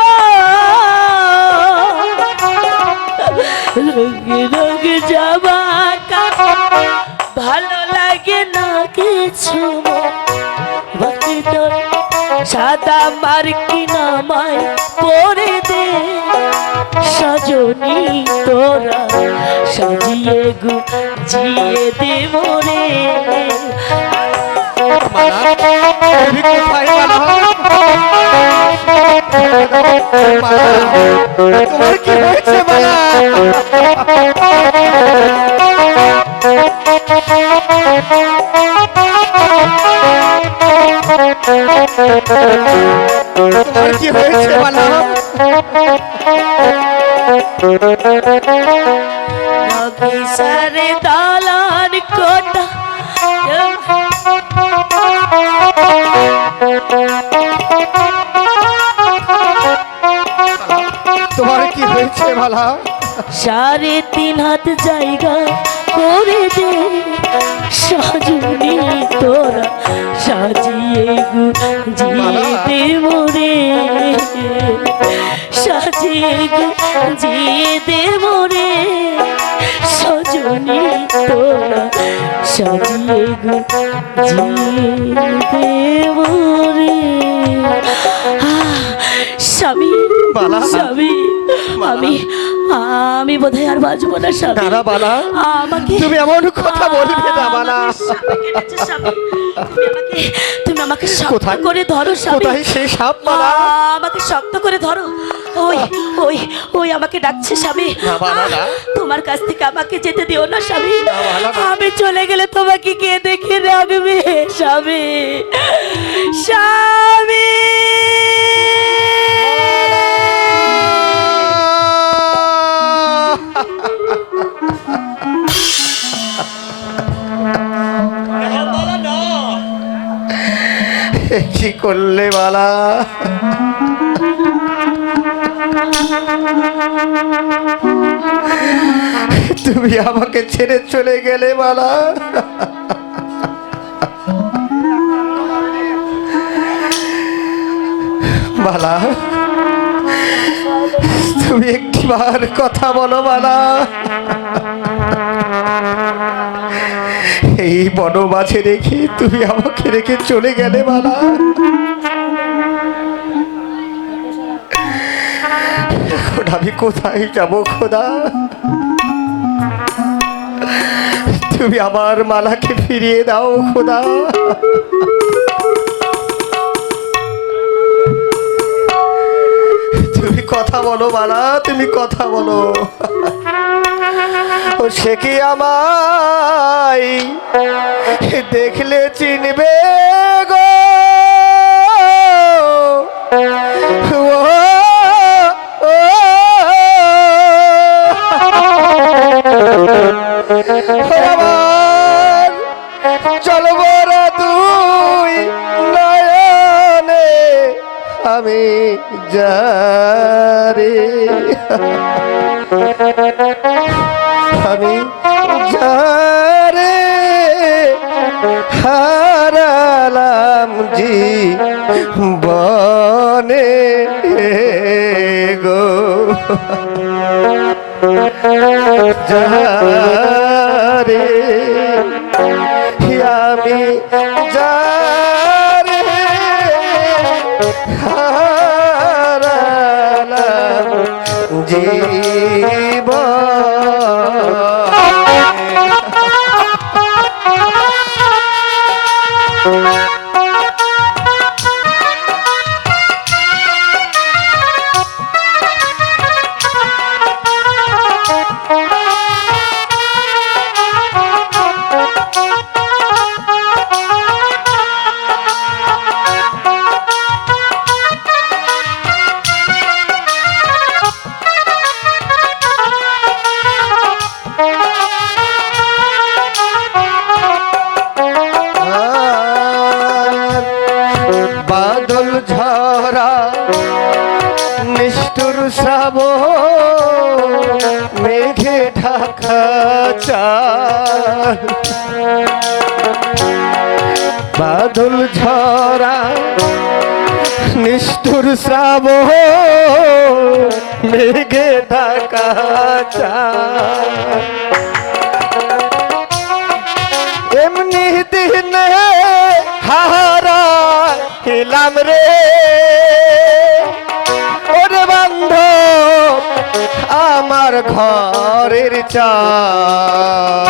রঙ্গি রঙ্গের জামা কাপড় ভালো লাগে না কিছু ভক্তি তোর সাদা মার্কি নামায় পরে দে সজনি তোরা সাজিয়ে গুজিয়ে দেব রে তুমি কোথায় বালা তোমার কি হয়েছে বালা তোমার কি হয়েছে বালা সারে দালান কোটা তোমার কি হয়েছে বালা 3.5 হাত জায়গা করে দে সজনি তোরা সাজিয়ে গুজিয়ে দেব রে সাজিয়ে গুজিয়ে দেব রে সজনি তোরা সাজিয়ে গুজিয়ে দেব রে স্বামী বালা। স্বামী আমি বোধহয় আর বাঁচবো না স্বামী না, না, বালা। আমাকে তুমি এমন কথা বলবে না, বালা। আমাকে স্বামী কেটেছে, স্বামী। তুমি আমাকে শক্ত কোথায়? করে ধরো স্বামী কোথায় সেই সাপ, বালা? আমাকে শক্ত করে ধরো ওই ওই ওই আমাকে ডাকছে স্বামী না, বাবা, না। তোমার কাছ থেকে আমাকে যেতে দিও না স্বামী বাবা, না। আমি চলে গেলে তোমাকে কে দেখে রাখবে স্বামী স্বামী কি করলে বালা? তুমি আমাকে ছেড়ে চলে গেলে বালা। বালা, তুমি একটিবার কথা বলো বালা। এই বনমাঝে রেখে তুমি আমাকে রেখে চলে গেলে বালা। এখন আমি কোথায় যাব খোদা? তুমি আমার মালাকে ফিরিয়ে দাও খোদা। তুমি কথা বলো মালা, তুমি কথা বলো। ও সে কি আমায় দেখলে চিনবে গো? ও, ও, আমার চলবো রে দুই নয়নে আমি যারে, আমি যারে হারালাম জীবনে গো, যারে আমি যারে হারালাম জীবন। বাদল ঝরা নিষ্ঠুর শ্রাবণ মেঘে ঢাকা চাঁদ, বাদল ঝরা নিষ্ঠুর শ্রাবণ মেঘে ঢাকা চাঁদ, এমনি দিনে হারা হিলাম রে ওরে বান্ধব আমার ঘরের চাল।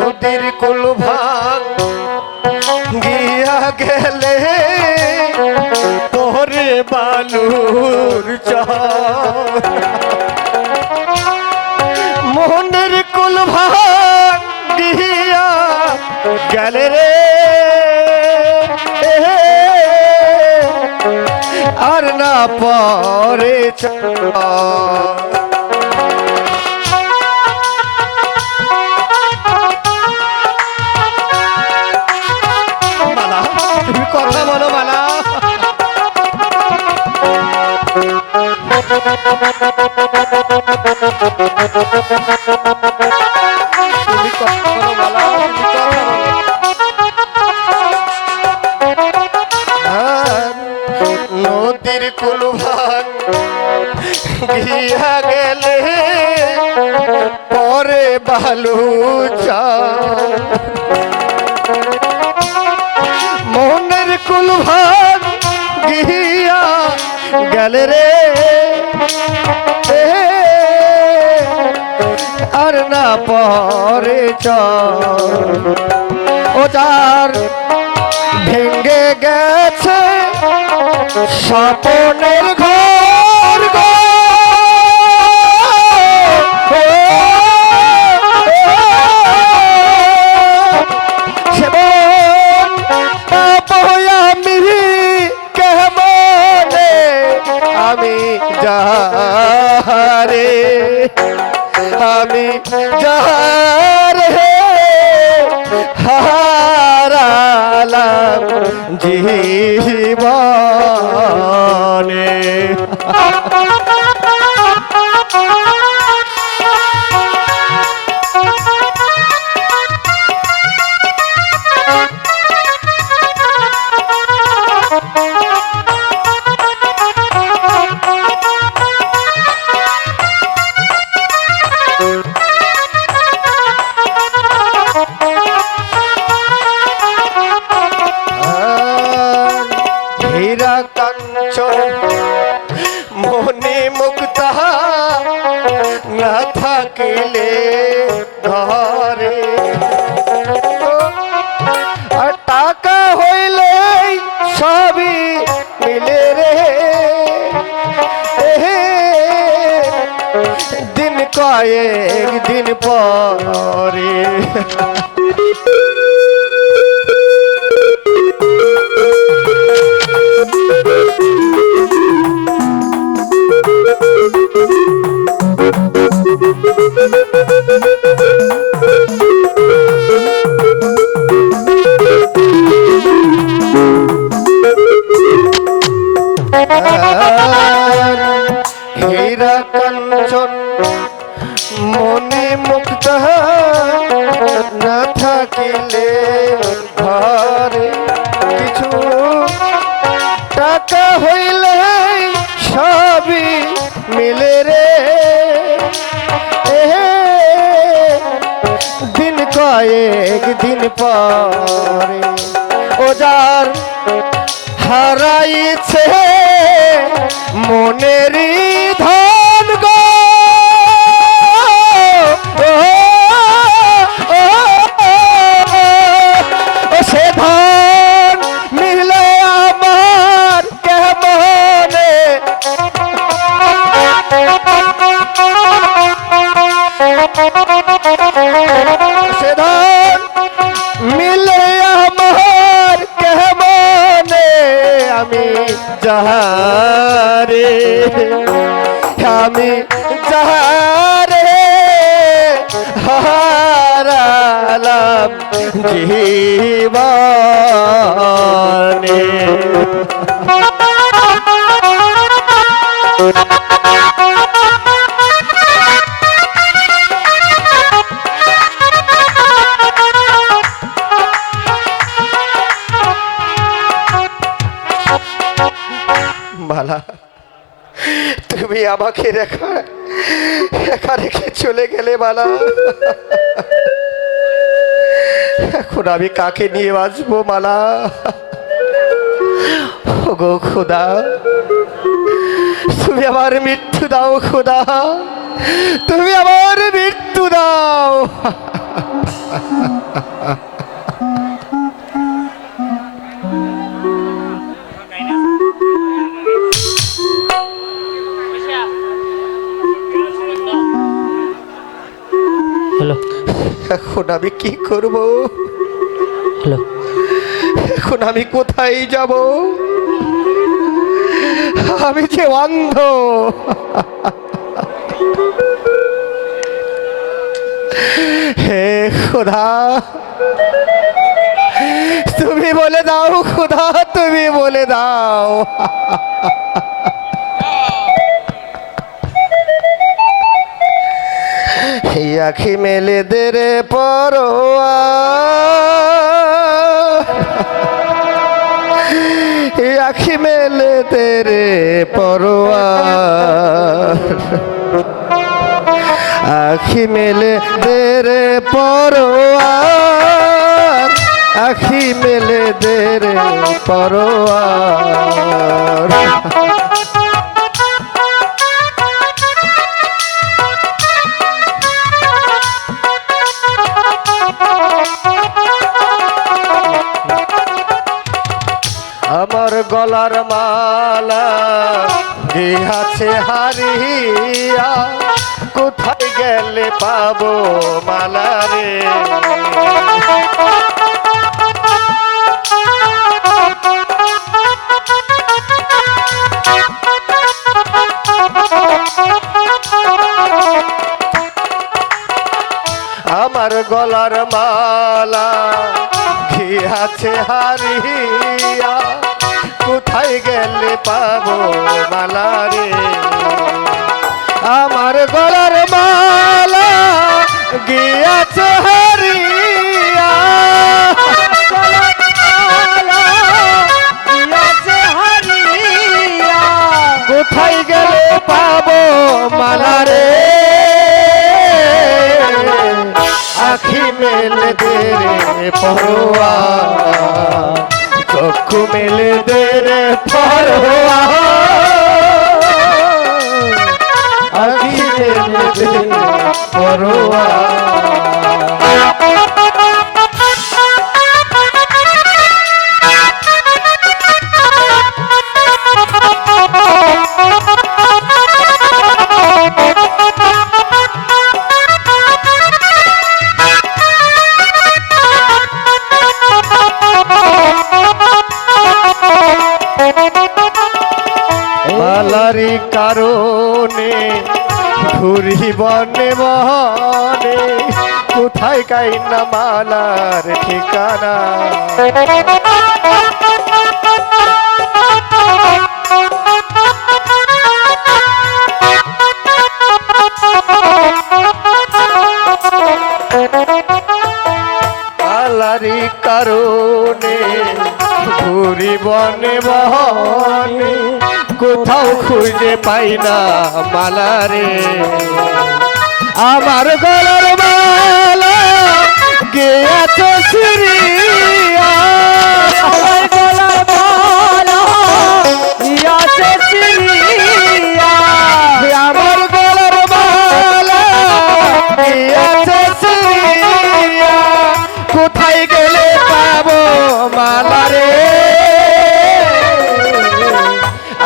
নদীর কুল ভাগ গিয়া গেলে পরে বালুর চর, মোহনের কুল ভাগ গিয়া গেলে রে আর না পরে চর। তুমি কথা বলো মালা। তুমি কথা বলো মালা, তুমি কথা বলো। নদীর কুল ভাগ গিয়া গেলে পরে বালু মনের কুল ভাগ গিয়া গেলে রে আর না পরে ও যার ভেঙ্গে গেছে স্বপনের ঘর গো সেবন আমি কেমনে আমি যারে আমি যারে হারালাম জীবনে হীরা কাঞ্চন মনে মুক্তা না থাকিলে ঘরে আর টাকা হইলে সবই মিলে রে দিন কয়েক দিন পরে হীরা কাঞ্চন মনে মুক্ত না থাকিলে ঘরে কিছু টাকা হইলে সবই মিলে রে দিন কয়েক দিন পরে ও যার হারাইছে মনেরই ধন গো সে ধন মিলে আমার কেমনে সে ধন মিলে আমার কেমনে আমি যাহারে আমি যাহারে হারালাম জীবনে মালা তুমি আমাকে একা রেখে চলে গেলে মালা এখন আমি কাকে নিয়ে বাঁচবো মালা গো খোদা তুমি আমার মৃত্যু দাও খোদা তুমি আমার মৃত্যু দাও হ্যালো এখন আমি কি করব হ্যালো এখন আমি কোথায় যাব আমি যে অন্ধ হে খোদা তুমি বলে দাও খোদা তুমি বলে দাও আখি মেলে দেরে পরোয়া আখি মেলে তেরে পরোয়া আখি মেলে দে রে পরোয়ার, আখি মেলে দে রে পরোয়ার। আমার গলার মালা গিয়াছে হারিয়া, কোথায় গেলে পাবো মালা রে? আমার গলার মালা গিয়াছে হারিয়া, কোথায় গেলে পাবো মালা রে? আমার গলার মালা গিয়াছে হারিয়া, কোথায় গেলে পাবো মালা রে? আখি মেলে দে রে পরোয়ার, চক্ষু মেলে দে রে পরোয়ার, আখি মেলে দে পরোয়ার। মালারি কারণে ঘুরি বনে বনে, কোথায় কাইনা মালার ঠিকানা? মালারি কারণে ঘুরি বনে বনে, কোথাও খুঁজে পাই না মালা রে। আমার গলার মালা গিয়াছে সিরিয়া, আমার গলার মালা গিয়াছে সিরিয়া, আমার গলার মালা গিয়াছে সিরিয়া, কোথায় গেলে পাবো মালা রে?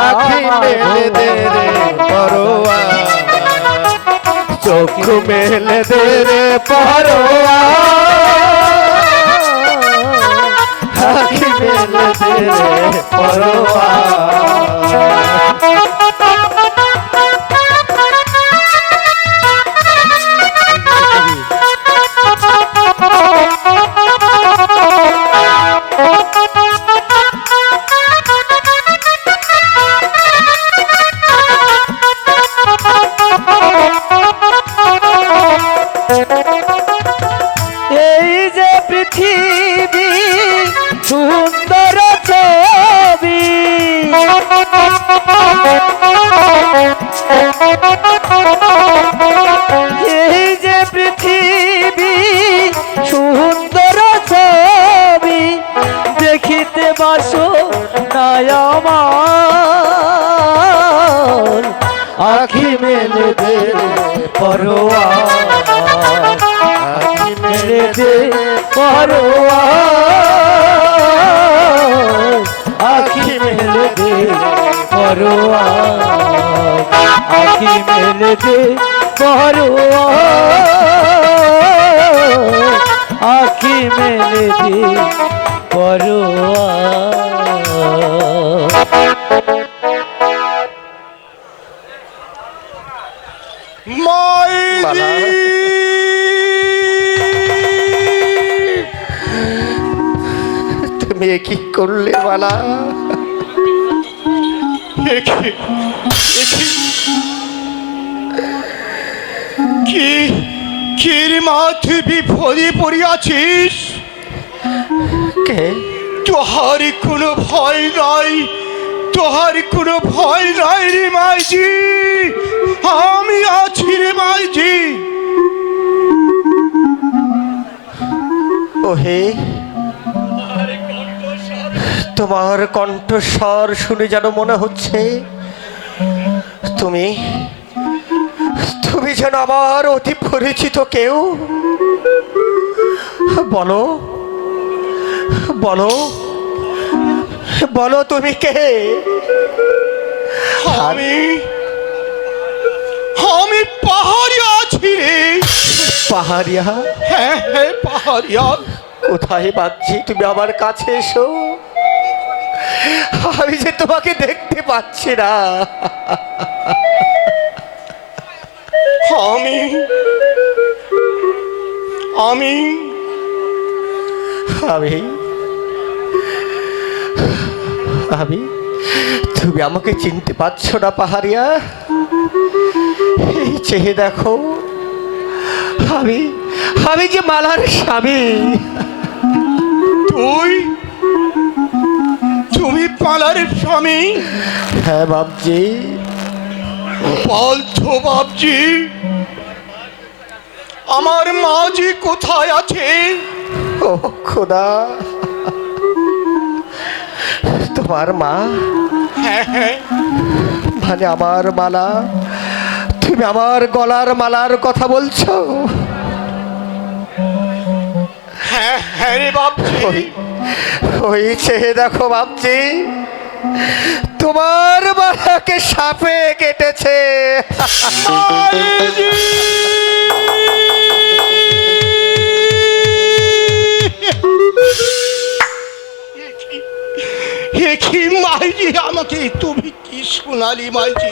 আখি মেলে দে রে পরোয়ার, চক্ষু মেলে দে রে পরোয়ার, আখি মেলে দে রে এই যে পৃথিবী সুন্দর ছবি, এই যে পৃথিবী সুন্দর ছবি, দেখিতে বাসো নাই আমার, আখি মেলে দে পরোয়ার, আখি মেলে দে পরোয়ার, আখি মেলে দে পরোয়ার, আখি মেলে দে পরোয়ার, আখি মেলে দে পরোয়ার। মাইজি তুমি কি করলে মালা? কি কিরে মা, তুই বিপদে পড়িয়াছিস? কে? তোহার কোনো ভয় নাই, তোহার কোনো ভয় নাই রে মাইজি, আমি আছি রে মাইজি। ওহে তোমার কণ্ঠস্বর শুনে যেন মনে হচ্ছে তুমি তুমি যেন আমার অতি পরিচিত কেউ। বলো বলো বলো তুমি কে? আমি আমি পাহাড়িয়া আছি রে। পাহাড়িয়া? হ্যাঁ হ্যাঁ পাহাড়িয়া। কোথায় বাচ্চি তুমি আমার কাছে এসো, আমি যে তোমাকে দেখতে পাচ্ছি না। আমি আমি আমি আমি তুমি আমাকে চিনতে পারছো না পাহাড়িয়া? এই চেয়ে দেখো, আমি আমি যে মালার স্বামী। তুমি পালার স্বামী? হ্যাঁ বাবজি। বলছো বাবজি, আমার মা যে কোথায় আছে? ও খোদা, তোমার মা? হ্যাঁ হ্যাঁ। মানে আমার মালা? তুমি আমার গলার মালার কথা বলছো? হ্যাঁ হ্যাঁ রে বাবজি। ওই চেয়ে দেখো বাবজি, তোমার মালাকে সাপে কেটেছে। কি মাইজি, আমাকে তুমি কি শোনালি মাইজি?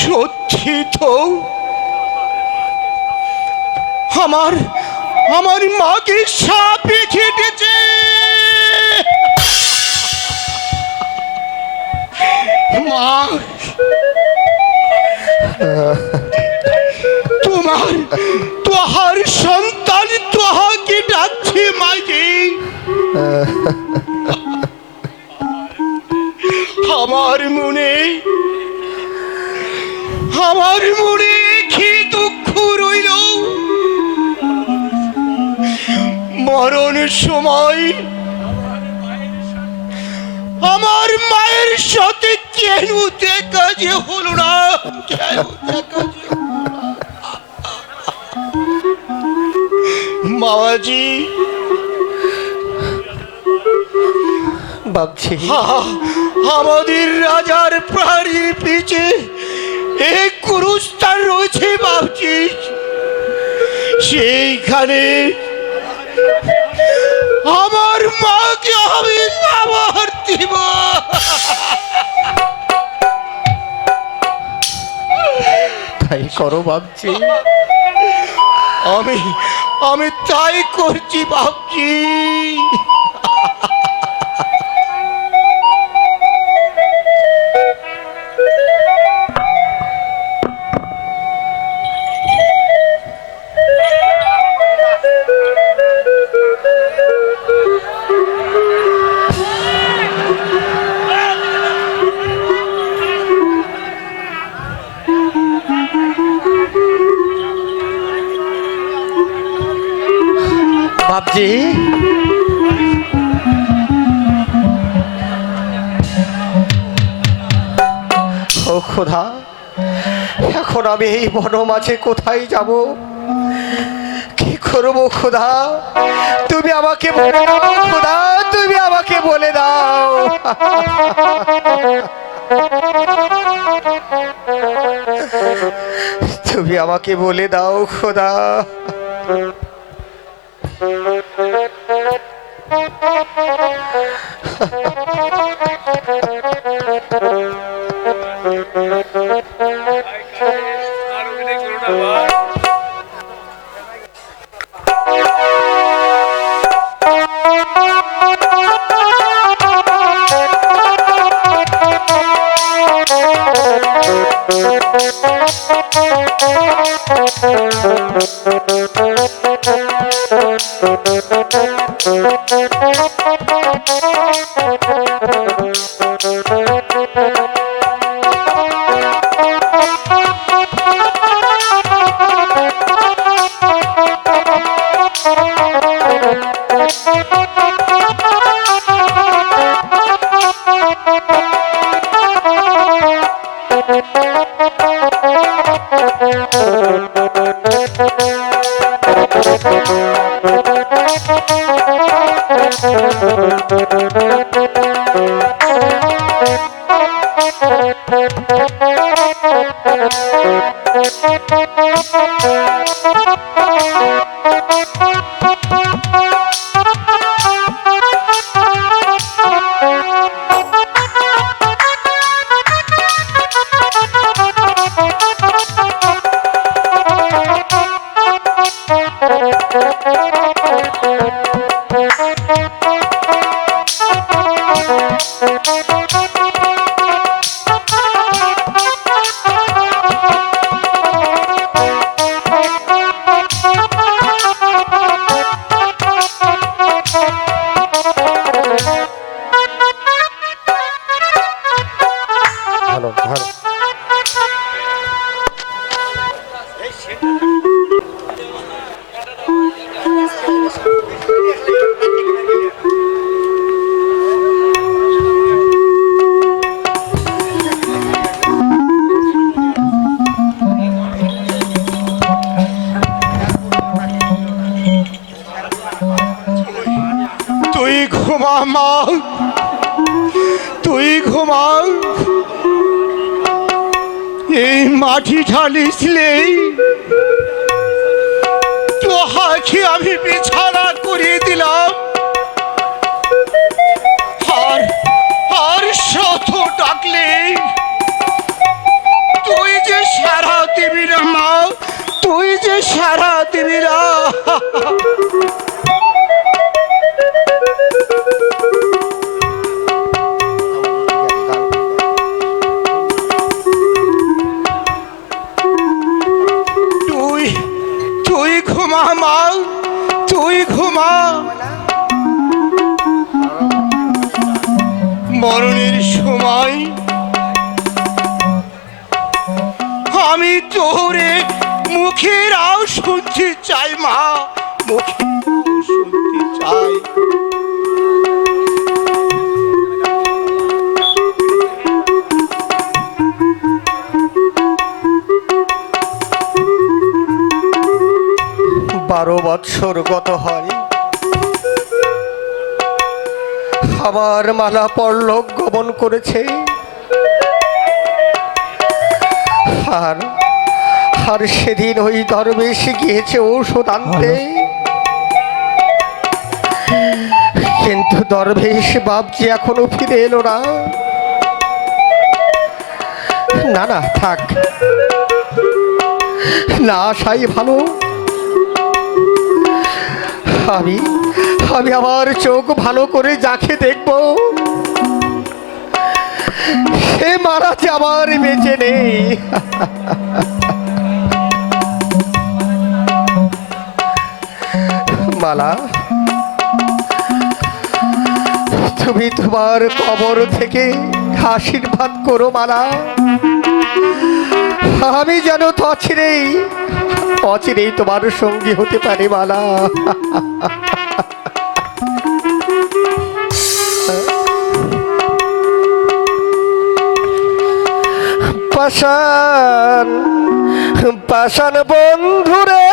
সত্যি তো আমার আমার মাকে সাপে কেটেছে। মা, তোহার সন্তান তোহাকে ডাকছে মাইজি। আমার মনে কি দুঃখ রইল। মরণ সময় আমার মায়ের সাথে কেন দেখা যে হলো না, কেন দেখা যে মামাজি। বাবজি, আমাদের রাজার প্রাণীর পিছে এক গুরুস্থান রয়েছে বাবজি, সেইখানে আমার মাকে আমি আবার দিব। তাই করো বাবজি। আমি তাই করছি বাবজি। বাবজি, ও খোদা, এখন আমি এই বন মাঝে কোথায় যাব, কি করবো খোদা? তুমি আমাকে বলে দাও খোদা, তুমি আমাকে বলে দাও। তুমি আমাকে বলে দাও খোদা। ভালো ভালো। তুই ঘুমা মা, তুই ঘুমা। এই মাটি ঢালিসলেই তোহাকে আমি বিছানা করিয়ে দিলাম। আর আর শত ডাকলে তুই যে সারা দিবি না মা, তুই যে সারা দিবি না। তুই ঘুমা মা, তুই ঘুমা। মরণের সময় আমি তোরে মুখের আও শুনতে চাই মা, মুখের আও শুনতে চাই। বারো বৎসর গত হয়, আমার মালা পরলোক গমন করেছে। আর আর সেদিন ওই দরবেশ গিয়েছে ঔষধ আনতে, কিন্তু দরবেশ বাপজি এখনো ফিরে এলো না। না না থাক, না আসাই ভালো। আমি আমি আমার চোখ ভালো করে যাকে দেখবো সে মারা যে আমার বেঁচে নেই। মালা, তুমি তোমার কবর থেকে আশীর্বাদ করো মালা। আমি যেন তো অচিরেই তোমার সঙ্গী হতে পারে মালা। পাষাণ পাষাণ বন্ধুরে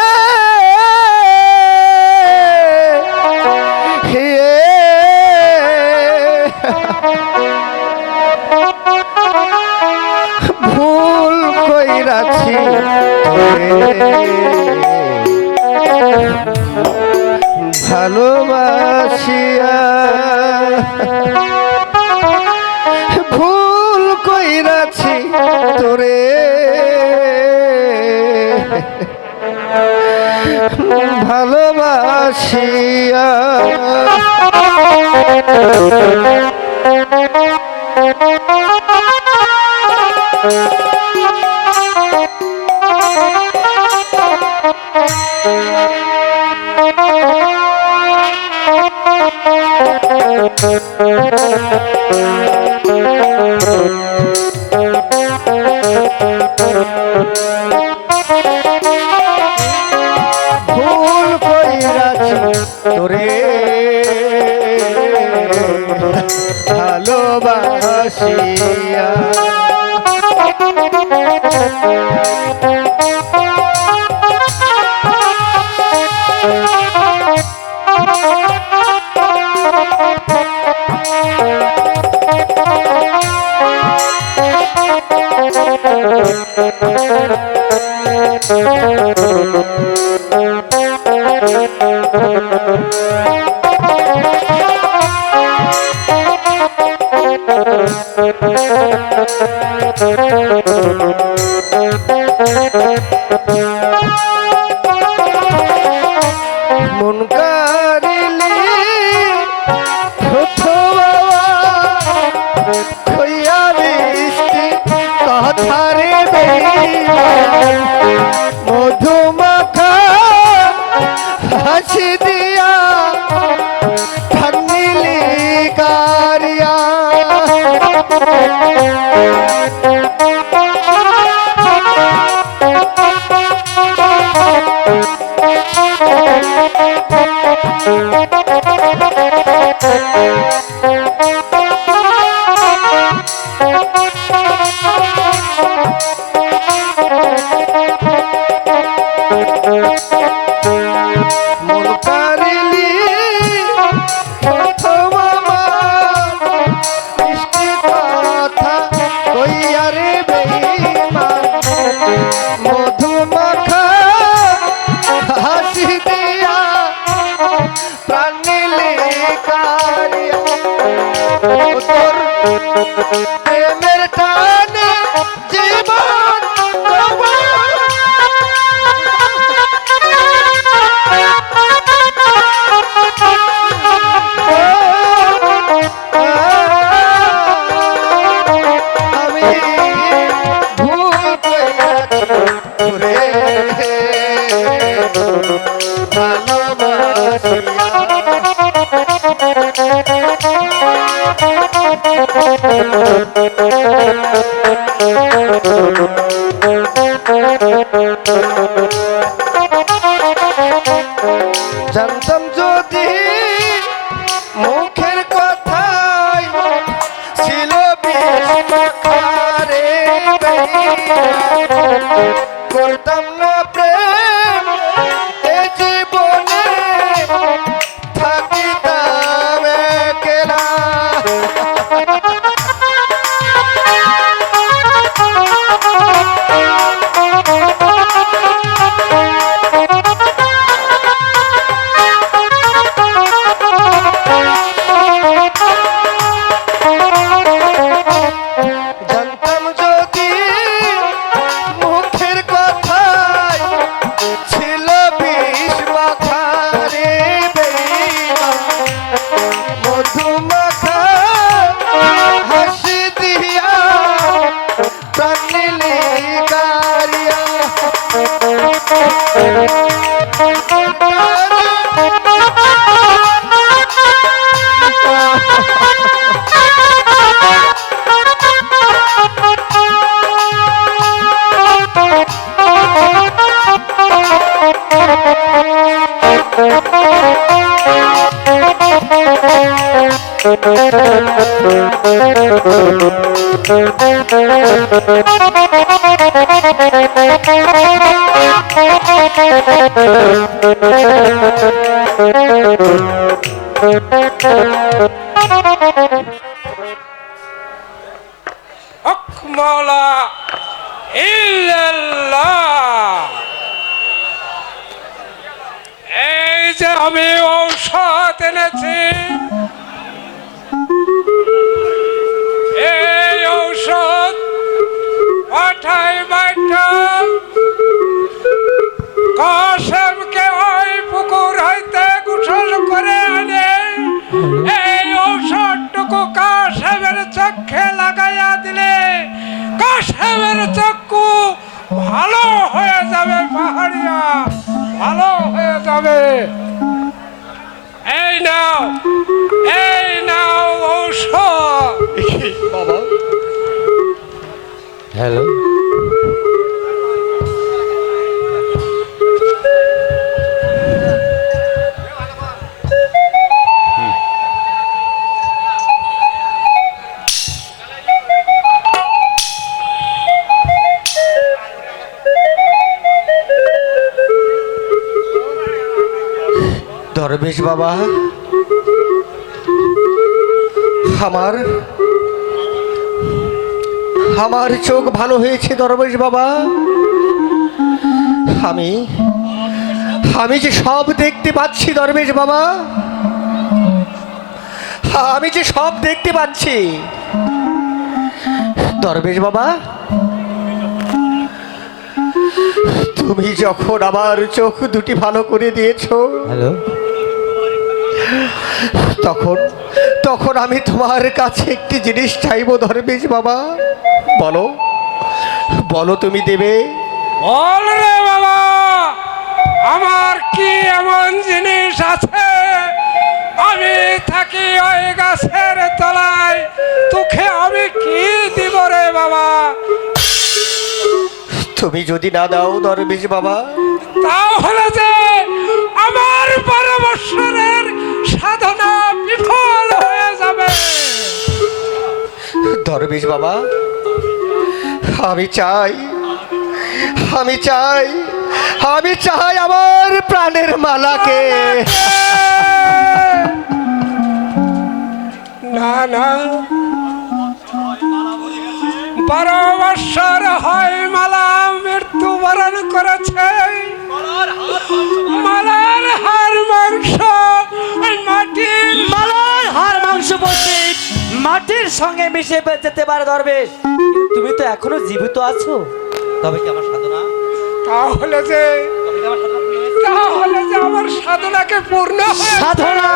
ভুল কইরাছি ভালোবাসিয়া, ভুল কইরাছি তোরে ভালোবাসিয়া। ভুল কইরাছি তোরে ভালোবাসিয়া। ভালোবাসিয়া মন কারিলি খইয়া বৃষ্টি কথারে মধুমাখা হাসি দিয়া ঠান্নিলি কারিয়া মন কারিলি প্রথম আমার মিষ্টি কথা কইয়া রে বেঈমান মধুমাখা হাসি দিয়া প্রাণ নিলি কারিয়া তোর প্রেমের টানে জীবন আমি ভুল কইয়াছি তোরে জানতাম যদি মুখের কথাই ছিল বিষ মাখারে করতাম না প্রেম এ জীবনে থাকিতাম একলা জানতাম যদি মুখের কথাই ছিল বিষ মাখারে মধুমাখা হাসি দিয়া প্রাণ নিলি কারিয়া আকমালা ইল্লাল্লাহ। এই যে আমি ঔষধ এনেছি, এই ঔষধ পাঠাই মাঠা কাশেমকে ওই পুকুর হইতে গোসল করে আনে। এই ঔষধটুকু কাশেমের চোখে লাগাইয়া দিলে কাশেমের চক্ষু ভালো হয়ে যাবে, পাহাড়িয়া ভালো হয়ে যাবে। এই নাও ঔষধ। বাবা হ্যালো, দরবেশ বাবা, আমার আমার চোখ ভালো হয়েছে দরবেশ বাবা। আমি আমি যে সব দেখতে পাচ্ছি দরবেশ বাবা, আমি যে সব দেখতে পাচ্ছি দরবেশ বাবা। তুমি যখন আমার চোখ দুটি ভালো করে দিয়েছো, হ্যালো, তখন তখন আমি তোমার কাছে একটি জিনিস চাইবো দরবেশ বাবা। বলো বলো, তুমি দেবে? বল রে বাবা, আমার কি এমন জিনিস আছে? আমি থাকি ওই গাছের তলায়, তোকে আমি কি দিব রে বাবা? তুমি যদি না দাও দরবেশ বাবা, তাহলে যে আমার 12 বৎসরের সাধনা বিফল হয়ে যাবে। দরবেশ বাবা, আমি চাই আমি চাই আমি চাই আমার প্রাণের মালাকে। না না, 12 বৎসর হয় মালা মৃত্যুবরণ করেছে। মালার হার মাংস ওই মাটির মালার হাড় মাংস বলতে মাটির সঙ্গে মিশে যেতে পারে দরবেশ। কিন্তু তুমি তো এখনো জীবিত আছো, তবে কি আমার সাধনা তাহলে যে আমার সাধনাকে পূর্ণ হয়ে সাধনা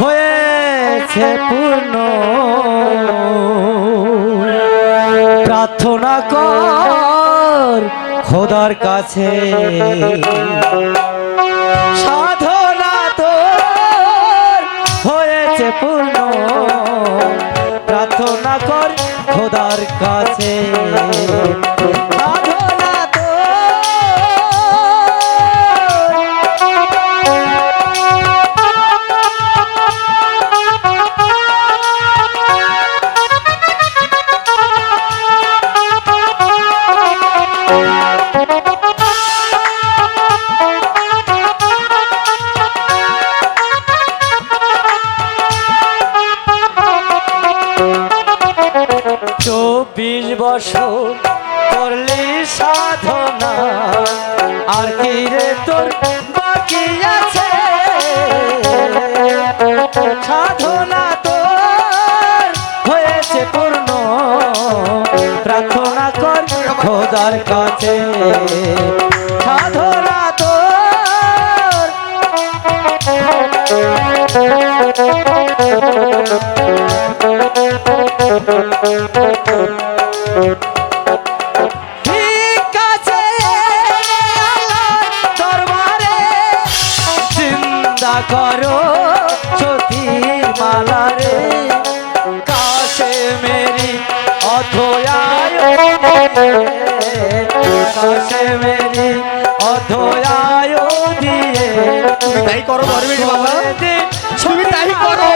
হয়েছে পূর্ণ। প্রার্থনা কর খোদার কাছে, সাধনা তোর হয়েছে পূর্ণ। প্রার্থনা কর খোদার কাছে, সাধনা তোর। চব্বিশ বছর করলি সাধনা, আর কি রে তোর বাকি আছে? সাধনা তোর হয়েছে পূর্ণ। প্রার্থনা কর খোদার কাছে, সাধনা তোর। ঠিক আছে আল্লাহর দরবারে জিন্দা করো সতীর মালারে। কাশে মেরি অধয়ায়, কাশে মেরি অধয়ায় দিয়ে তুমি তাই করো দরবেশ বাবা, তুমি তাই করো।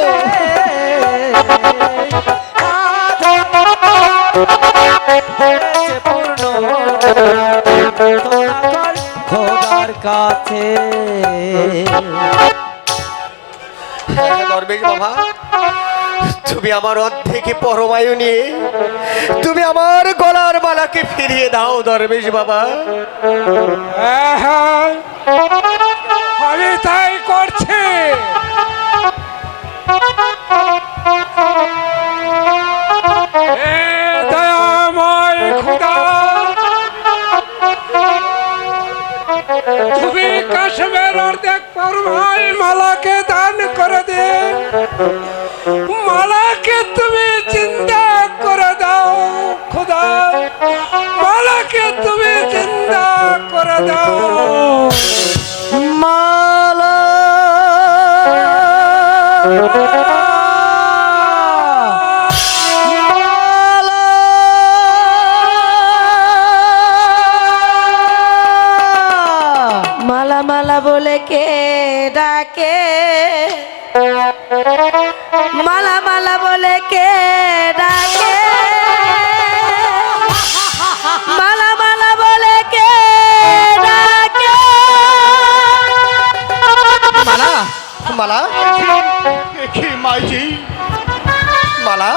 খোদার কাছে। দরবেশ বাবা, তুমি আমার অর্ধেকে পরমায়ু নিয়ে তুমি আমার গলার মালাকে ফিরিয়ে দাও দরবেশ বাবা। হ্যাঁ, হ্যাঁ, আমি তাই করছি। হে দয়াময় খোদা, তুমি কাশ্মীর অর্ধেক পরমায় মালাকে দান করে দে। মালাকে তুমি চিন্তা করে দাও খোদা, মালাকে তুমি চিন্তা করে দাও। মালা মালা মালা বলে কে ডাকে, মালা মালা বলে কে ডাকে, মালা মালা কি মাইজি মালা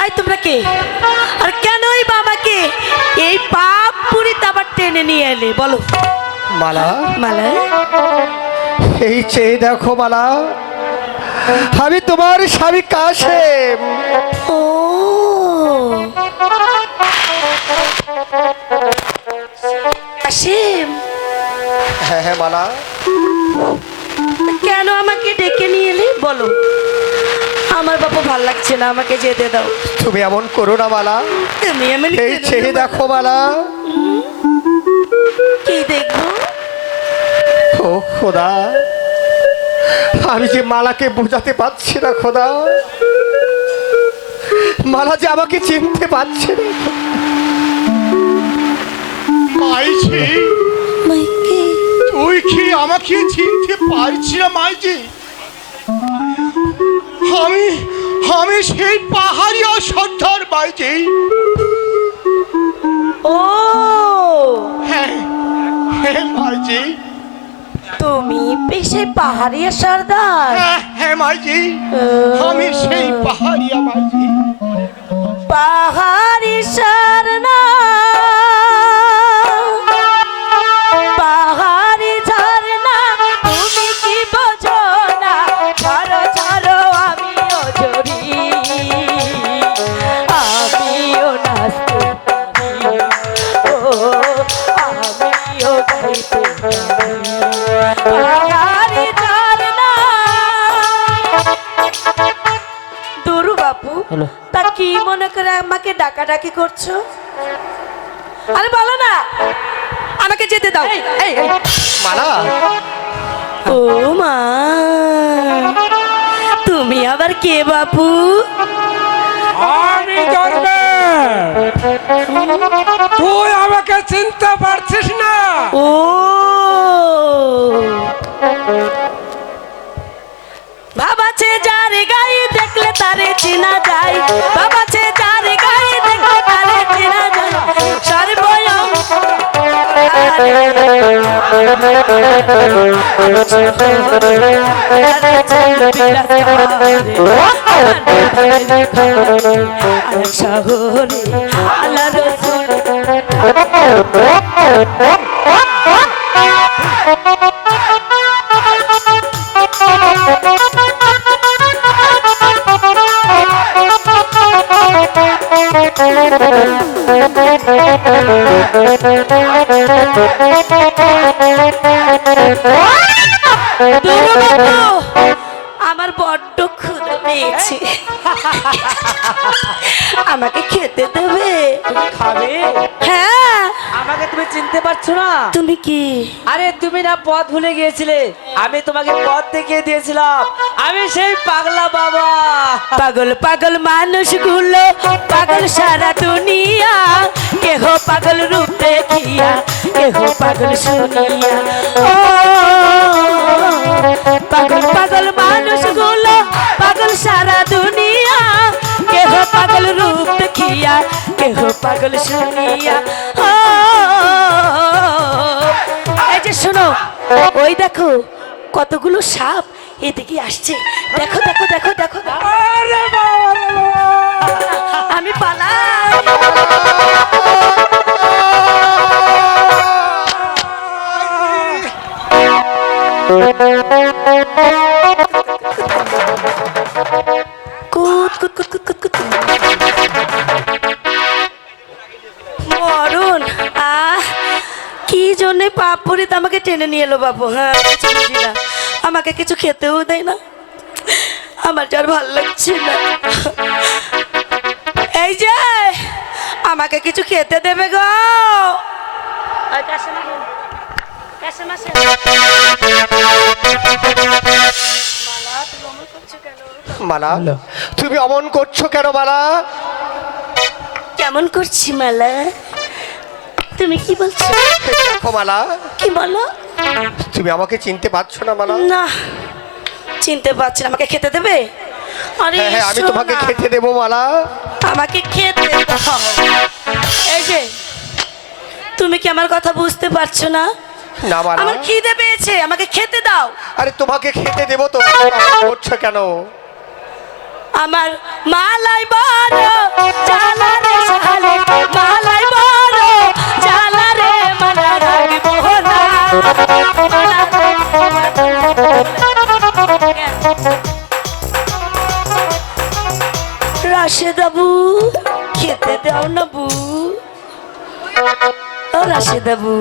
আই তোমরা কে আর কেনই বা আমাকে এই পাপ পুরিতে আবার টেনে নিয়ে এলে বলো মালা মালা এই চেয়ে দেখো মালা আমি তোমার স্বামী কাশেম ও কাশিম হ্যাঁ হ্যাঁ মালা কেন আমাকে ডেকে নিয়ে এলে বলো আমার বাবা ভাল লাগছে না আমাকে যেতে দাও তুমি এমন করো না মালা তুমি এমন এই চেয়ে দেখো মালা কি দেখবো ও খোদা আমি যে মালাকে বোঝাতে পারছি না খোদা মালা যে আমাকে চিনতে পারছে না মাইজি মাইকে তুই কি আমাকে চিনতে পারছি না মাইজি আমি আমি সেই পাহাড়ি সর্দার মাইজি ও হ্যাঁ হ্যাঁ মাইজি তুমি পেশে পাহাড়িয়া সর্দার হ্যাঁ হ্যাঁ মাইজি আমি সেই পাহাড়িয়া মাইজি পাহাড়ি সরনা পাহাড়ি ঝরনা তুমি কি বোঝো না ঝরো ঝরো আমিও ঝরি আমিও নাচতে পারি ও আমিও গাইতে পারি পাহাড়ি ঝরনা দুরু বাপু তা কি মনে করে আমাকে ডাকাডাকি করছো আরে বলো না আমাকে যেতে দাও মালা ও মা তুমি আবার কে বাপু আমি ধরবে তুই আমাকে চিনতে পারছিস না ও বাবাছে যার গায়ে দেখলে তারে চেনা যায় বাবাছে যার গায়ে দেখলে তারে চেনা যায় সর্বয়ং শহরে আল্লাহ রসুল আমার বড্ড ক্ষুধা পেয়েছে আমাকে খেতে দেবে খাবে হ্যাঁ আমাকে তুমি চিনতে পারছো না তুমি কি আরে তুমি না পথ ভুলে গিয়েছিলে আমি তোমাকে পথ দেখিয়ে দিয়েছিলাম আমি সেই পাগলা বাবা পাগল পাগল মানুষগুলো পাগল সারা দুনিয়া কেহ পাগল রূপ দেখিয়া কেহ পাগল শুনিয়া ও পাগল পাগল মানুষগুলো পাগল সারা দুনিয়া কেহ পাগল রূপ দেখিয়া কেহ পাগল শুনিয়া ও এই যে শোনো ওই দেখো কতগুলো সাপ এদিকে আসছে দেখো দেখো দেখো দেখো আরে বাবা রে বাবা। আমি পালাই কুত কুত কুত কুত কুত কুত মরণ কি জন্যে পাপুরিত আমাকে টেনে নিয়ে এলো বাবু হ্যাঁ কিছু বুঝি না আমাকে কিছু খেতেও দেয় না আমার যার ভাল লাগছে না এই যে আমাকে কিছু খেতে দেবে গো মালা তুমি অমন করছো কেন মালা কেমন করছি মালা তুমি কি বলছো দেখো মালা কি বলো তুমি আমাকে চিনতে পারছো না মালা? না, চিনতে পারছি না। আমাকে খেতে দেবে? আরে হ্যাঁ হ্যাঁ, আমি এসো তোমাকে না। খেতে দেবো মালা। আমাকে খেতে দাও। এই যে, তুমি কি আমার কথা বুঝতে পারছো না? না মালা। আমার খিদে পেয়েছে, আমাকে খেতে দাও। আরে তোমাকে খেতে দেবো তো, করছো কেন? আমার মালাই বড় জ্বালা রে শালে, মালাই বড় জ্বালা রে, মালা রাখবো না। রাশেদা বু, খেতে দাও না বু। ও রাশেদা বু,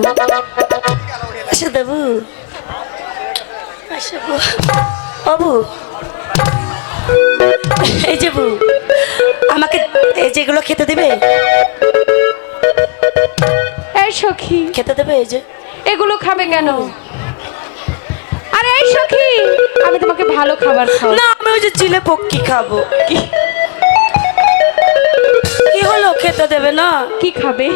রাশেদা বু, রাশেদা বু, ও বু, এই যে বু, আমাকে এই যেগুলো খেতে দেবে? এই সখী, খেতে দেবে এই যে? এগুলো খাবে কেন? আরে এই সখী, আমি তোমাকে ভালো খাবার খাও। না, আমি ওই যে চিলে পক্কি খাবো। কি হলো, খেতে দেবে না? কি খাবে?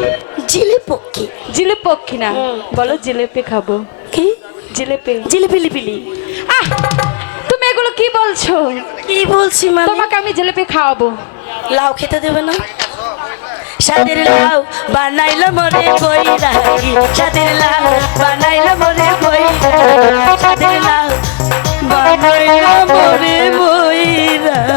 জিলে পক্কি। জিলেপি না, বলো জিলেপি খাবো। কি? জিলেপি। জিলিপি লিপিলি। আহ, তুমি এগুলো কি বলছো? কি বলছি মানে? তোমাকে আমি জিলেপি খাওয়াবো। লাউ খেতে দেবে না? সাদের লাউ বানাইলো মরে বৈরাগী, সাদের লাউ বানাইলো মরে বৈরাগী, সাদের লাউ বানাইলো মরে বৈরাগী।